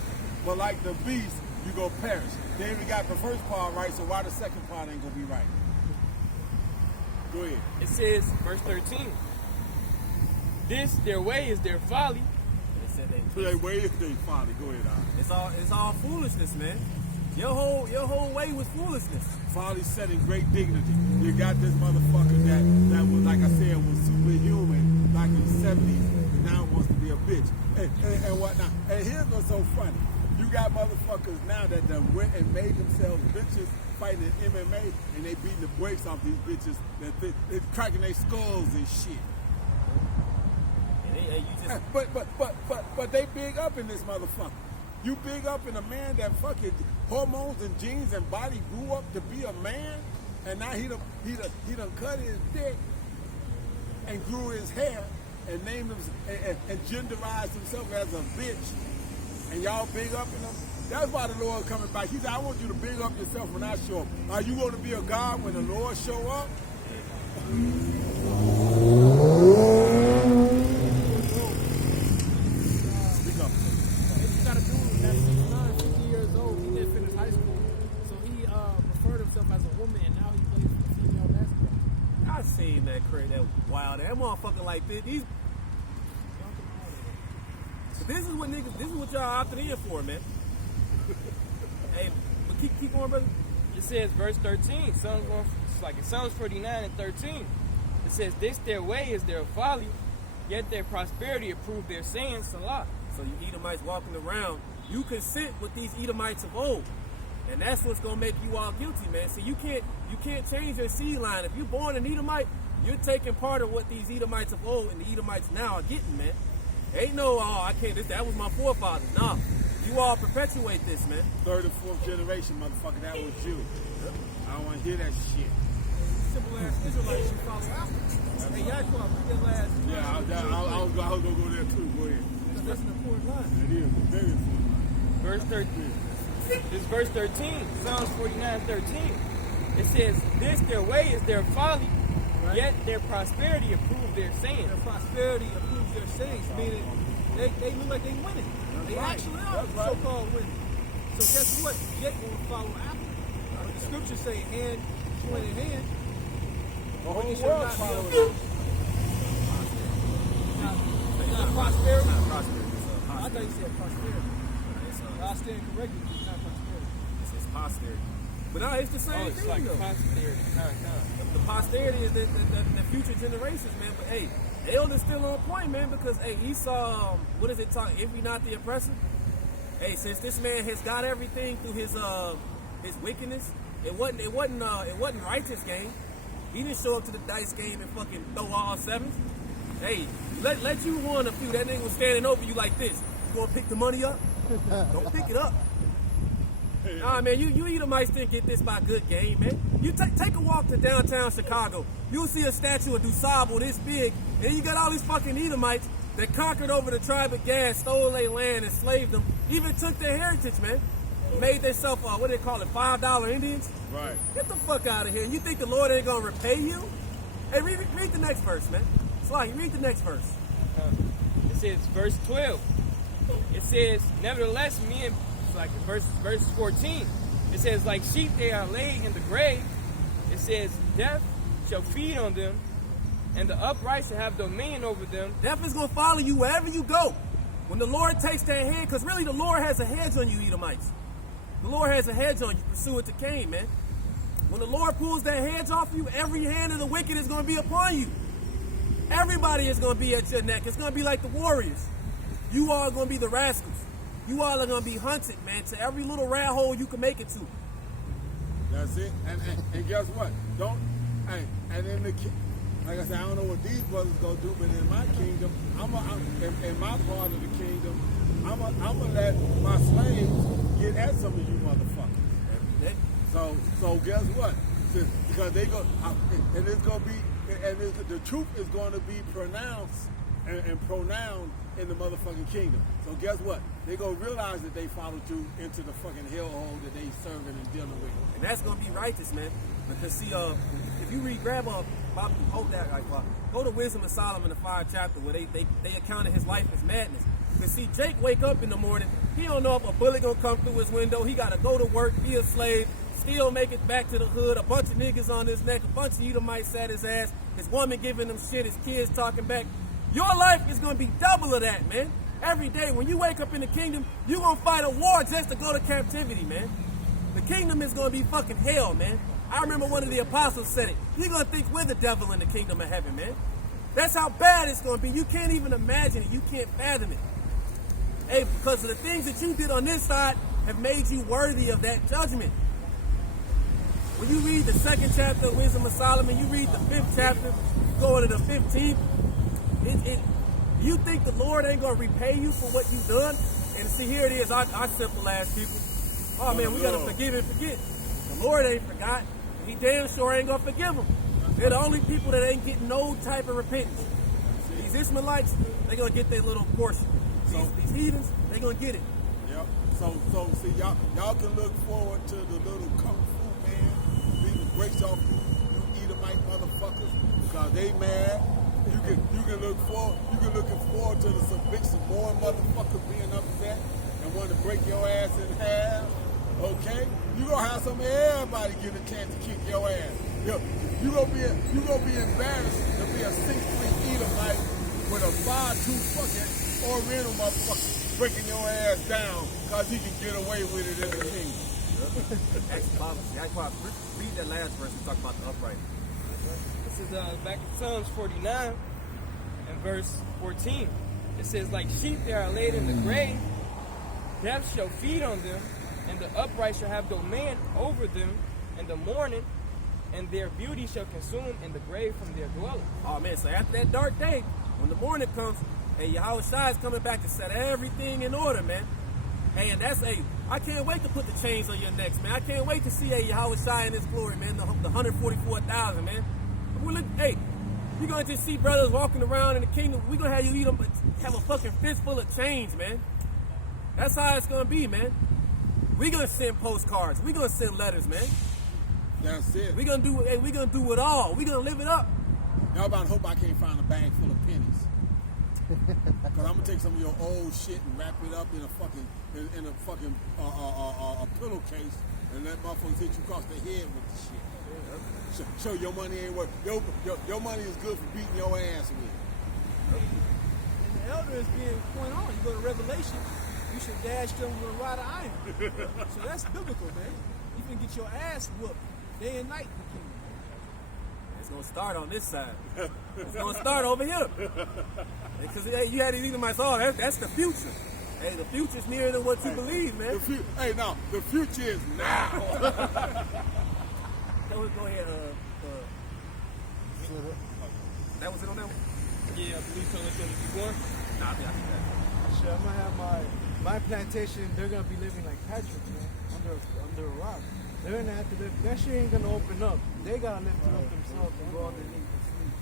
but like the beast, you go perish. They even got the first part right, so why the second part ain't gonna be right? Go ahead. It says, verse 13, this their way is their folly. They said So they way is they folly. Go ahead, Al. It's all foolishness, man. Your whole way was foolishness. Folly set in great dignity. You got this motherfucker that was, like I said, was superhuman back in the 70s, and now wants to be a bitch. And whatnot. And here's what's so funny. You got motherfuckers now that done went and made themselves bitches fighting in MMA, and they beating the brakes off these bitches. They're cracking their skulls and shit. And you just But they big up in this motherfucker. You big up in a man that fucking hormones and genes and body grew up to be a man, and now he done cut his dick and grew his hair and named him and genderized himself as a bitch, and y'all big up in him. That's why the Lord coming back. He said, I want you to big up yourself when I show up. Are you going to be a God when the Lord show up? Speak up. You got a dude that's 50 years old. He didn't finish high school, so he referred himself as a woman, and now he plays for the female basketball. I seen that wild. That motherfucker like this. But this is what y'all opted in for, man. Hey, but keep going, brother. It says verse 13, Psalms 49 and 13. It says, this their way is their folly, yet their prosperity approve their saying, Salah. So you Edomites walking around, you consent with these Edomites of old. And that's what's gonna make you all guilty, man. See, you can't change your seed line. If you're born an Edomite, you're taking part of what these Edomites of old and the Edomites now are getting, man. Ain't no, I can't, that was my forefathers. Nah, you all perpetuate this, man. Third and fourth generation, motherfucker, that was you. I don't want to hear that shit. Simple ass Israelites should follow after. Hey, y'all come read that last. Yeah, I was going to go there too. Go ahead. That's an important line. It is very important. Verse 13. This verse 13, Psalms 49, 13. It says, this their way is their folly, Right. yet their prosperity approve their saying. Their prosperity approves their sayings, meaning they look like they winning. They right. actually are That's right. so-called winning. So guess what? Yet will follow after. But the scriptures say hand join in hand. The whole You shall world not be following afraid. it. Not prosperity. Not prosperity. I thought you said prosperity. I stand corrected. It's not prosperity. It's posterity. But no, it's the same It's thing, like though. posterity. The posterity is the future generations, man. But hey, the elder's still on point, man, because hey, Esau, what does it talk? If you're not the oppressor, hey, since this man has got everything through his wickedness, it wasn't righteous game. He didn't show up to the dice game and fucking throw all sevens. Hey, let you won a few. That nigga was standing over you like this. You gonna pick the money up? Don't pick it up. Nah, man, you Edomites didn't get this by good game, man. You take a walk to downtown Chicago. You'll see a statue of DuSable this big, and you got all these fucking Edomites that conquered over the tribe of Gad, stole their land, enslaved them, even took their heritage, man. Made themselves, what do they call it, $5 Indians? Right. Get the fuck out of here. You think the Lord ain't gonna repay you? Hey, read the next verse, man. Sly, read the next verse. It says verse 12. It says, nevertheless, me and like verse 14. It says, like sheep they are laid in the grave. It says, death shall feed on them, and the upright shall have dominion over them. Death is gonna follow you wherever you go. When the Lord takes that hand, because really the Lord has a hedge on you, Edomites. The Lord has a hedge on you, pursuant to Cain, man. When the Lord pulls that hedge off you, every hand of the wicked is going to be upon you. Everybody is going to be at your neck. It's going to be like the warriors. You all are going to be the rascals. You all are going to be hunted, man, to every little rat hole you can make it to. That's it. And guess what? And in the like I said, I don't know what these brothers gonna do, but in my kingdom, in my part of the kingdom, I'm gonna let my slaves get at some of you motherfuckers. So guess what? Because they go, and it's gonna be, and the truth is going to be pronounced and pronoun in the motherfucking kingdom. So guess what? They gonna realize that they followed you into the fucking hellhole that they serving and dealing with. And that's gonna be righteous, man. Because see, if you read, go to Wisdom of Solomon, the 5th chapter, where they accounted his life as madness. Because see, Jake wake up in the morning, he don't know if a bullet gonna come through his window. He gotta go to work, be a slave, still make it back to the hood. A bunch of niggas on his neck, a bunch of Edomites at his ass. His woman giving him shit, his kids talking back. Your life is going to be double of that, man. Every day when you wake up in the kingdom, you're going to fight a war just to go to captivity, man. The kingdom is going to be fucking hell, man. I remember one of the apostles said it. You're going to think we're the devil in the kingdom of heaven, man. That's how bad it's going to be. You can't even imagine it. You can't fathom it. Hey, because of the things that you did on this side have made you worthy of that judgment. When you read the 2nd chapter of Wisdom of Solomon, you read the 5th chapter, go into the 15th, you think the Lord ain't going to repay you for what you've done? And see, here it is, our simple ass people. Oh man, we got to forgive and forget. The Lord ain't forgot. He damn sure ain't going to forgive them. They're the only people that ain't getting no type of repentance. These Ishmaelites, they going to get their little portion. These heathens, they going to get it. Yep. So see, y'all can look forward to the little kung fu man being grace off you Edomite motherfuckers because they mad. You can look forward to some more motherfuckers being upset and want to break your ass in half. Okay? You gonna have everybody get a chance to kick your ass. You gonna be embarrassed to be a 6'3" Edomite with a 5'2" fucking Oriental motherfucker breaking your ass down because he can get away with it in the kingdom. Read that last verse and talk about the upright. This is back in Psalms 49 and verse 14. It says, like sheep they are laid in the grave, death shall feed on them, and the upright shall have dominion over them in the morning, and their beauty shall consume in the grave from their dwelling. Oh man, so after that dark day, when the morning comes, hey, Yahweh Shai is coming back to set everything in order, man. Hey, and I can't wait to put the chains on your necks, man. I can't wait to see Yahweh Shai in his glory, man. The 144,000, man. Hey, you're going to just see brothers walking around in the kingdom. We're going to have you have a fucking fistful of chains, man. That's how it's going to be, man. We're going to send postcards. We're going to send letters, man. That's it. We're going to do it all. We're going to live it up. Y'all about to hope I can't find a bag full of pennies. Because I'm going to take some of your old shit and wrap it up in a fucking pillowcase and let motherfuckers hit you across the head with the shit. Show your money ain't worth. Your money is good for beating your ass with. And the elder is being point on. You go to Revelation, you should dash them with a rod of iron. So that's biblical, man. You can get your ass whooped day and night in the kingdom. It's going to start on this side. It's going to start over here. Because you had these Edomites, that's the future. Hey, the future's nearer than what you believe, man. The future is now. Go ahead. That was it on that one? Yeah, I believe so. Let's go to keep going. Nah, I think that. Shit, I'm gonna have my plantation. They're gonna be living like Patrick, man, under a rock. They're gonna have to live. That shit ain't gonna open up. They gotta lift it up themselves and go underneath and sleep.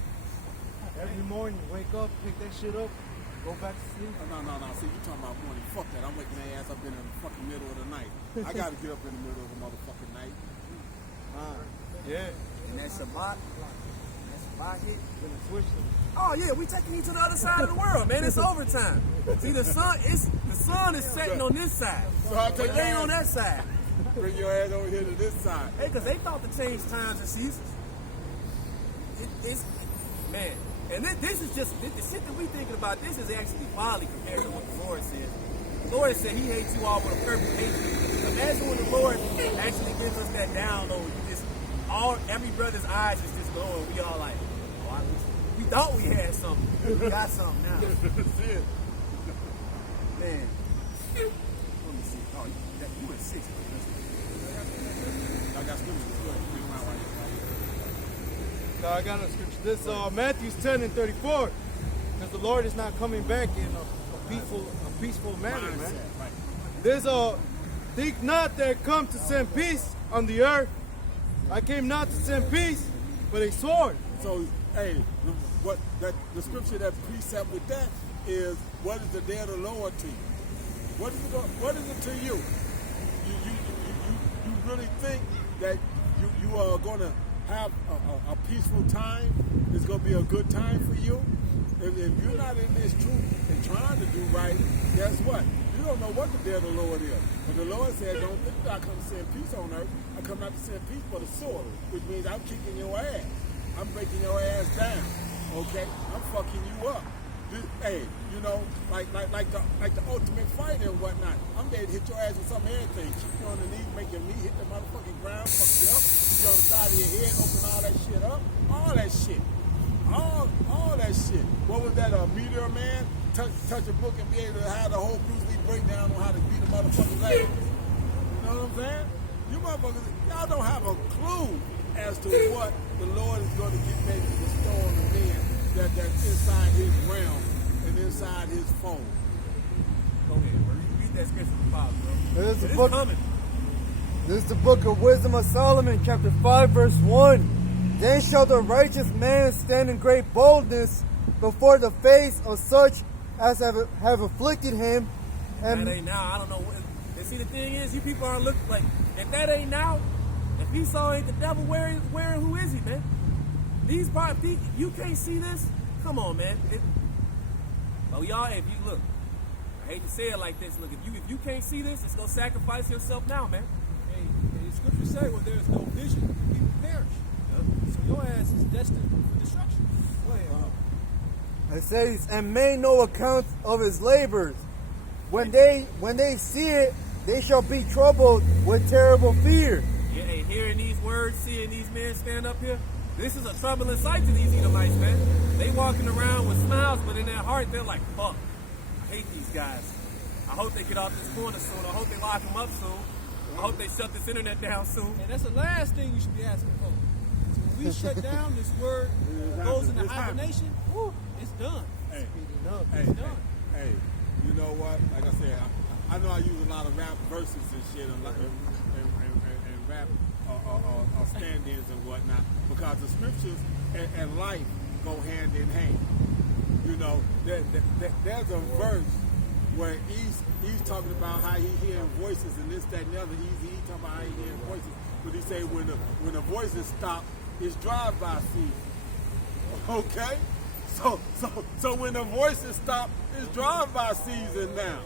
Every morning, wake up, pick that shit up, go back to sleep. No. See, you talking about morning. Fuck that. I'm waking their ass up in the fucking middle of the night. I gotta get up in the middle of the motherfucking night. Yeah. And that Shabbat hit. Gonna switch them. Oh yeah, we taking you to the other side of the world, man. It's overtime. See, the sun is setting on this side. So I But take they ain't on that side. Bring your ass over here to this side. Hey, because they thought to change times and seasons. It's man. And this is just, the shit that we thinking about, this is actually folly compared to what the Lord says. The Lord said he hates you all with a perfect hatred. Imagine when the Lord actually gives us that download. Every brother's eyes is just glowing. We all like, oh, we thought we had something. We got something now. Man. Let me see. Oh, you went 6. I got scriptures. Go ahead. Bring them out right here. No, I got no scripture. This Matthew 10:34. Because the Lord is not coming back in a peaceful manner, man. Right. There's think not that I come to send peace on the earth. I came not to send peace, but a sword. So, hey, the scripture that precept with that is, what is the day of the Lord to you? What is it to you? You really think that you are going to have a peaceful time? It's going to be a good time for you? If you're not in this truth and trying to do right, guess what? You don't know what the day of the Lord is. But the Lord said, don't think that I come to send peace on earth. I come not to send peace but a sword, which means I'm kicking your ass. I'm breaking your ass down. Okay? I'm fucking you up. Hey, you know, like the ultimate fighter and whatnot. I'm there to hit your ass with some everything. Keep you on the knee, make your knee hit the motherfucking ground, fuck you up, keep you on the side of your head, open all that shit up, all that shit. All that shit. What was that, Meteor Man? Touch a book and be able to have the whole Bruce Lee breakdown on how to beat a motherfucker's ass. You know what I'm saying? You motherfuckers, y'all don't have a clue as to what the Lord is going to get ready to bestow on the man that's inside his realm and inside his fold. Go ahead, bro. Read that scripture from Pop, bro. This is the It's book. coming. This is the book of Wisdom of Solomon, chapter 5, verse 1. Then shall the righteous man stand in great boldness before the face of such as have afflicted him. And That ain't now. I don't know. And see, the thing is, you people aren't looking like, if that ain't now, if Esau ain't the devil, wearing who is he, man? You can't see this? Come on, man. But y'all, if you look, I hate to say it like this, look, if you can't see this, just go sacrifice yourself now, man. Hey, the scriptures say where there is no vision, people perish. So your ass is destined for destruction. Go ahead. it says, and made no account of his labors. When they see it, they shall be troubled with terrible fear. Yeah, hey, hearing these words, seeing these men stand up here, this is a troubling sight to these Edomites, man. They walking around with smiles, but in their heart, they're like, fuck, I hate these guys. I hope they get off this corner soon. I hope they lock them up soon. I hope they shut this internet down soon. And that's the last thing you should be asking for. So when we shut down, this word goes into hibernation, woo, it's done. Hey, It's done. hey, you know what? Like I said, I know I use a lot of rap verses and shit and rap stand-ins and whatnot because the scriptures and life go hand in hand. You know, there's a verse where he's talking about how he hearing voices and this, that, and the other. He talking about how he hearing voices, but he say when the voices stop, it's drive-by season. Okay, so when the voices stop, it's drive-by season now.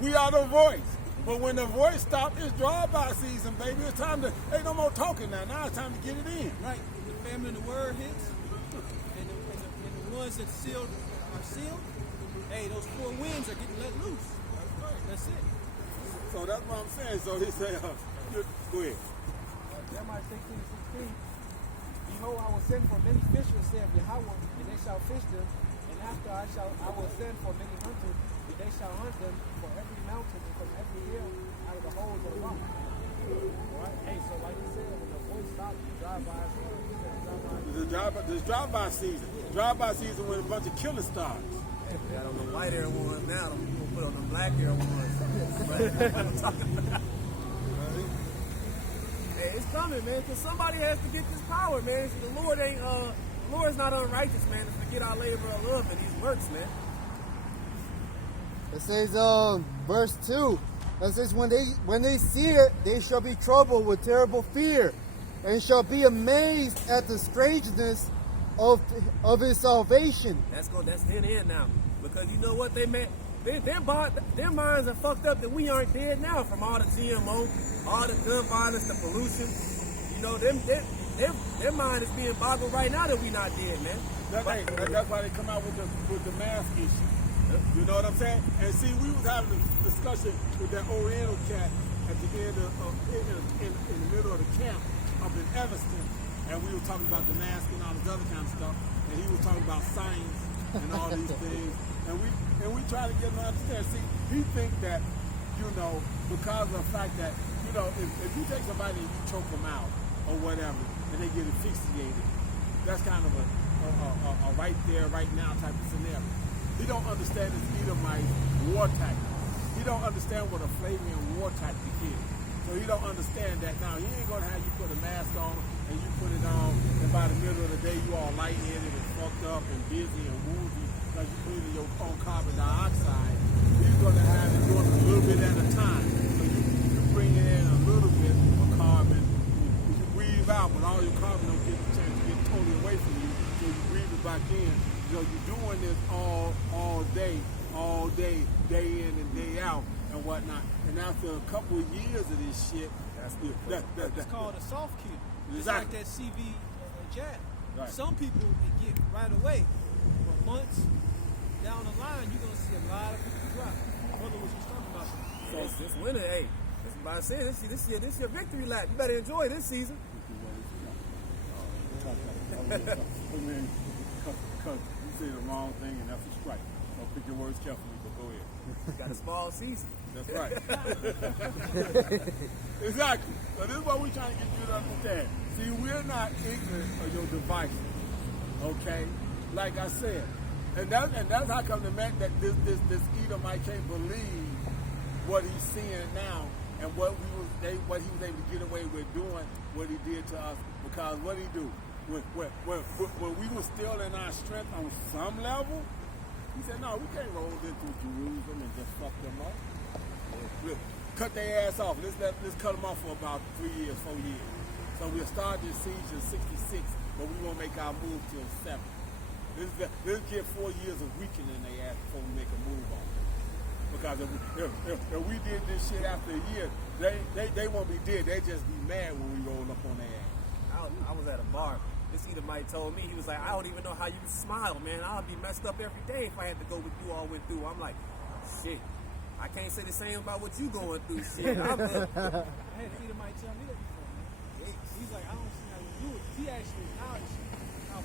We are the voice. But when the voice stops, it's drive-by season, baby. It's time to, ain't no more talking now. Now it's time to get it in. Right. The famine of the word hits, and the ones that sealed are sealed. Hey, those four winds are getting let loose. That's it. So that's what I'm saying. So he said, go ahead. Jeremiah 16:16. Behold, I will send for many fishers, saith Yahweh, and they shall fish them. And after I will send for many hunters, and they shall hunt them for every mountain and from every hill out of the holes of the rock. Alright? Hey, so like you said, when the voice stops, you drive by. There's drive-by season. Drive-by season when a bunch of killers starts. Got on the white hair ones now. Them people put on the black hair ones. Hey, it's coming, man. Cause somebody has to get this power, man. The Lord's not unrighteous, man. To forget our labor of love and His works, man. It says, verse 2. It says, when they see it, they shall be troubled with terrible fear, and shall be amazed at the strangeness of his salvation. That's in now. Because you know what they meant? Their minds are fucked up that we aren't dead now from all the GMO, all the gun violence, the pollution. You know, their mind is being boggled right now that we not dead, man. That's why they come out with the mask issue. You know what I'm saying? And see, we was having a discussion with that Oriental cat at the end of in the middle of the camp up in Evanston, and we were talking about the mask and all this other kind of stuff, and he was talking about science and all these things, and we try to get him to understand. See, he think that, you know, because of the fact that, you know, if you take somebody and you choke them out or whatever, and they get asphyxiated, that's kind of a right there, right now type of scenario. He don't understand this Edomite war tactic. He don't understand what a Flavian war tactic is. So he don't understand that now. He ain't gonna have you put a mask on and you put it on, and by the middle of the day you all lightheaded and fucked up and dizzy and woozy because you breathing your own carbon dioxide. He's gonna have you doing it a little bit at a time. So you bring in a little bit of carbon, you breathe out, but all your carbon don't get the chance to get totally away from you. So you breathe it back in. You know, you're doing this all day, day in and day out and whatnot. And after a couple of years of this shit, It's called a soft kill. It's Exactly. like that CV jab. Right. Some people it get right away, but months, down the line, you're gonna see a lot of people drop. Brother was just talking about that. So this winter, hey, that's what I said. This your victory lap. You better enjoy this season. Because you say the wrong thing and that's a strike. So pick your words carefully, but go ahead. You got a small season. That's right. Exactly. So this is what we're trying to get you to understand. See, we're not ignorant of your devices. Okay? Like I said. And that's how come the man that this Edomite can't believe what he's seeing now and what he was able to get away with doing what he did to us. Because what he do? When we were still in our strength on some level, he said, no, we can't roll into Jerusalem and just fuck them up. Look, cut their ass off. Let's cut them off for about 3 years, 4 years. So we'll start this siege in 66, but we won't make our move till 7. Let's get 4 years of weakening their ass before we make a move on them. Because if we did this shit after a year, they won't be dead. They just be mad when we roll up on their ass. I was at a bar. This Edomite told me, he was like, I don't even know how you smile, man. I'll be messed up every day if I had to go what you all went through. I'm like, shit. I can't say the same about what you going through, shit. I had an Edomite tell me that before, man. He's like, I don't see how you do it. He actually acknowledged how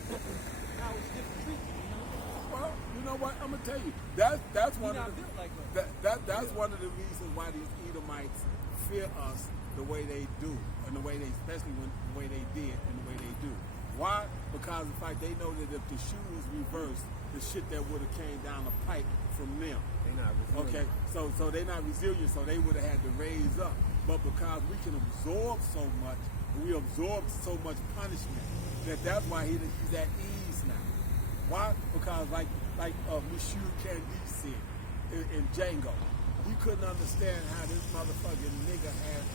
it's different treatment, you know? Well, you know what? I'm gonna tell you. That's one not of the built like that's one of the reasons why these Edomites fear us the way they do, and the way they, especially the way they did and the way they do. Why? Because in fact they know that if the shoe was reversed, the shit that would have came down the pipe from them. They not resilient. Okay, so they're not resilient, so they would have had to raise up. But because we can absorb so much, we absorb so much punishment, that's why he's at ease now. Why? Because like Monsieur Candice said in Django, he couldn't understand how this motherfucking nigga had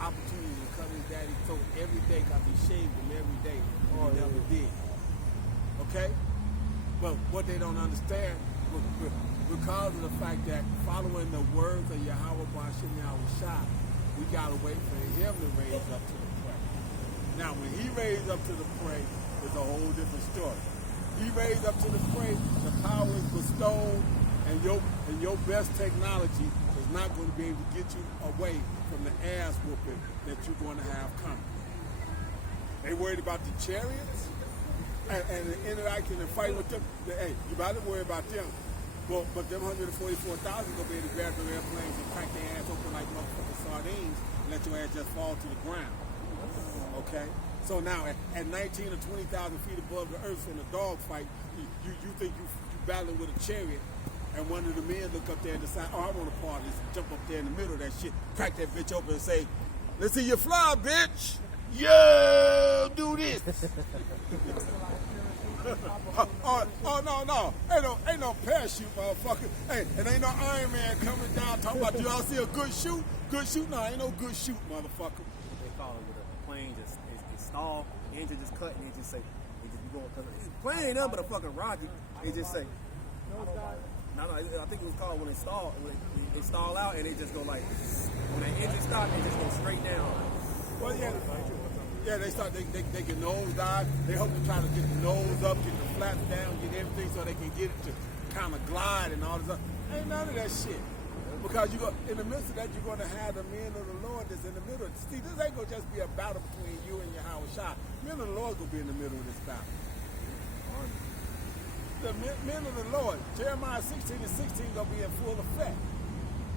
opportunity to cut his daddy's throat every day because he shaved him every day and he never did. Okay? But what they don't understand, because of the fact that following the words of Yahweh Bashim Yahweh Shah, we got to wait for him to raise up to the prey. Now, when he raised up to the prey, it's a whole different story. He raised up to the prey, the power is bestowed, and your best technology is not going to be able to get you away from the ass whooping that you're going to have coming. They worried about the chariots and interacting and fighting with them. Hey, you better worry about them. But them 144,000 gonna be able to grab their airplanes and crank their ass open like motherfucking sardines and let your ass just fall to the ground. Okay? So now at 19 or 20,000 feet above the earth in a dog fight, you think you battling with a chariot, and one of the men look up there and decide, oh, I want to part this, and jump up there in the middle of that shit, crack that bitch open and say, let's see you fly, bitch. Yeah, do this. No. Ain't no parachute, motherfucker. Hey, and ain't no Iron Man coming down talking about, do y'all see a good shoot? Good shoot? No, ain't no good shoot, motherfucker. They call it with a plane just it stall, the engine just cut, and they just say, they just be going, because the plane ain't nothing but a fucking rocket. They just say, no, I think it was called when they stall out, and they just go like, when the engine stops, they just go straight down. Well, yeah, they start, they can nose dive. They hope to try to get the nose up, get the flaps down, get everything so they can get it to kind of glide and all this stuff. Ain't none of that shit. Because in the midst of that, you're going to have the men of the Lord that's in the middle. See, this ain't going to just be a battle between you and Yahweh Shah. Men of the Lord going to be in the middle of this battle. The men of the Lord, Jeremiah 16 and 16 going to be in full effect.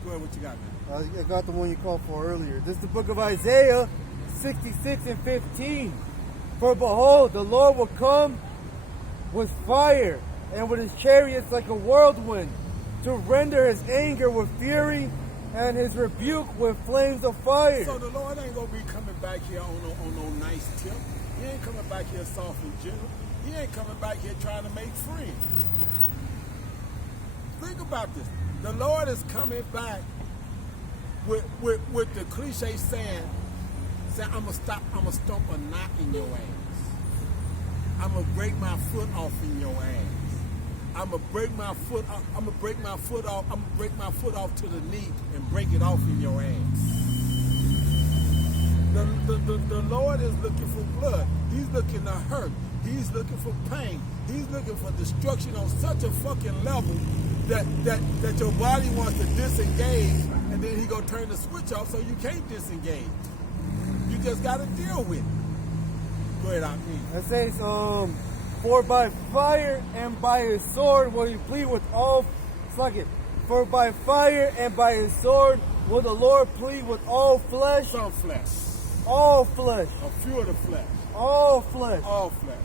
Go ahead, what you got, man? I got the one you called for earlier. This is the book of Isaiah 66 and 15. For behold, the Lord will come with fire and with his chariots like a whirlwind, to render his anger with fury and his rebuke with flames of fire. So the Lord ain't going to be coming back here on no nice tip. He ain't coming back here soft and gentle. He ain't coming back here trying to make friends. Think about this. The Lord is coming back with the cliche saying, I'm going to stomp a knot in your ass. I'm going to break my foot off in your ass. I'm gonna break my foot off to the knee and break it off in your ass. The Lord is looking for blood. He's looking looking to hurt. He's looking for pain. He's looking for destruction on such a fucking level that your body wants to disengage, and then he gonna turn the switch off so you can't disengage. You just gotta deal with it. Go ahead, Akeem. It says, for by fire and by his sword will he plead with all, for by fire and by his sword will the Lord plead with all flesh. Some flesh. All flesh. A few of the flesh. All flesh. All flesh.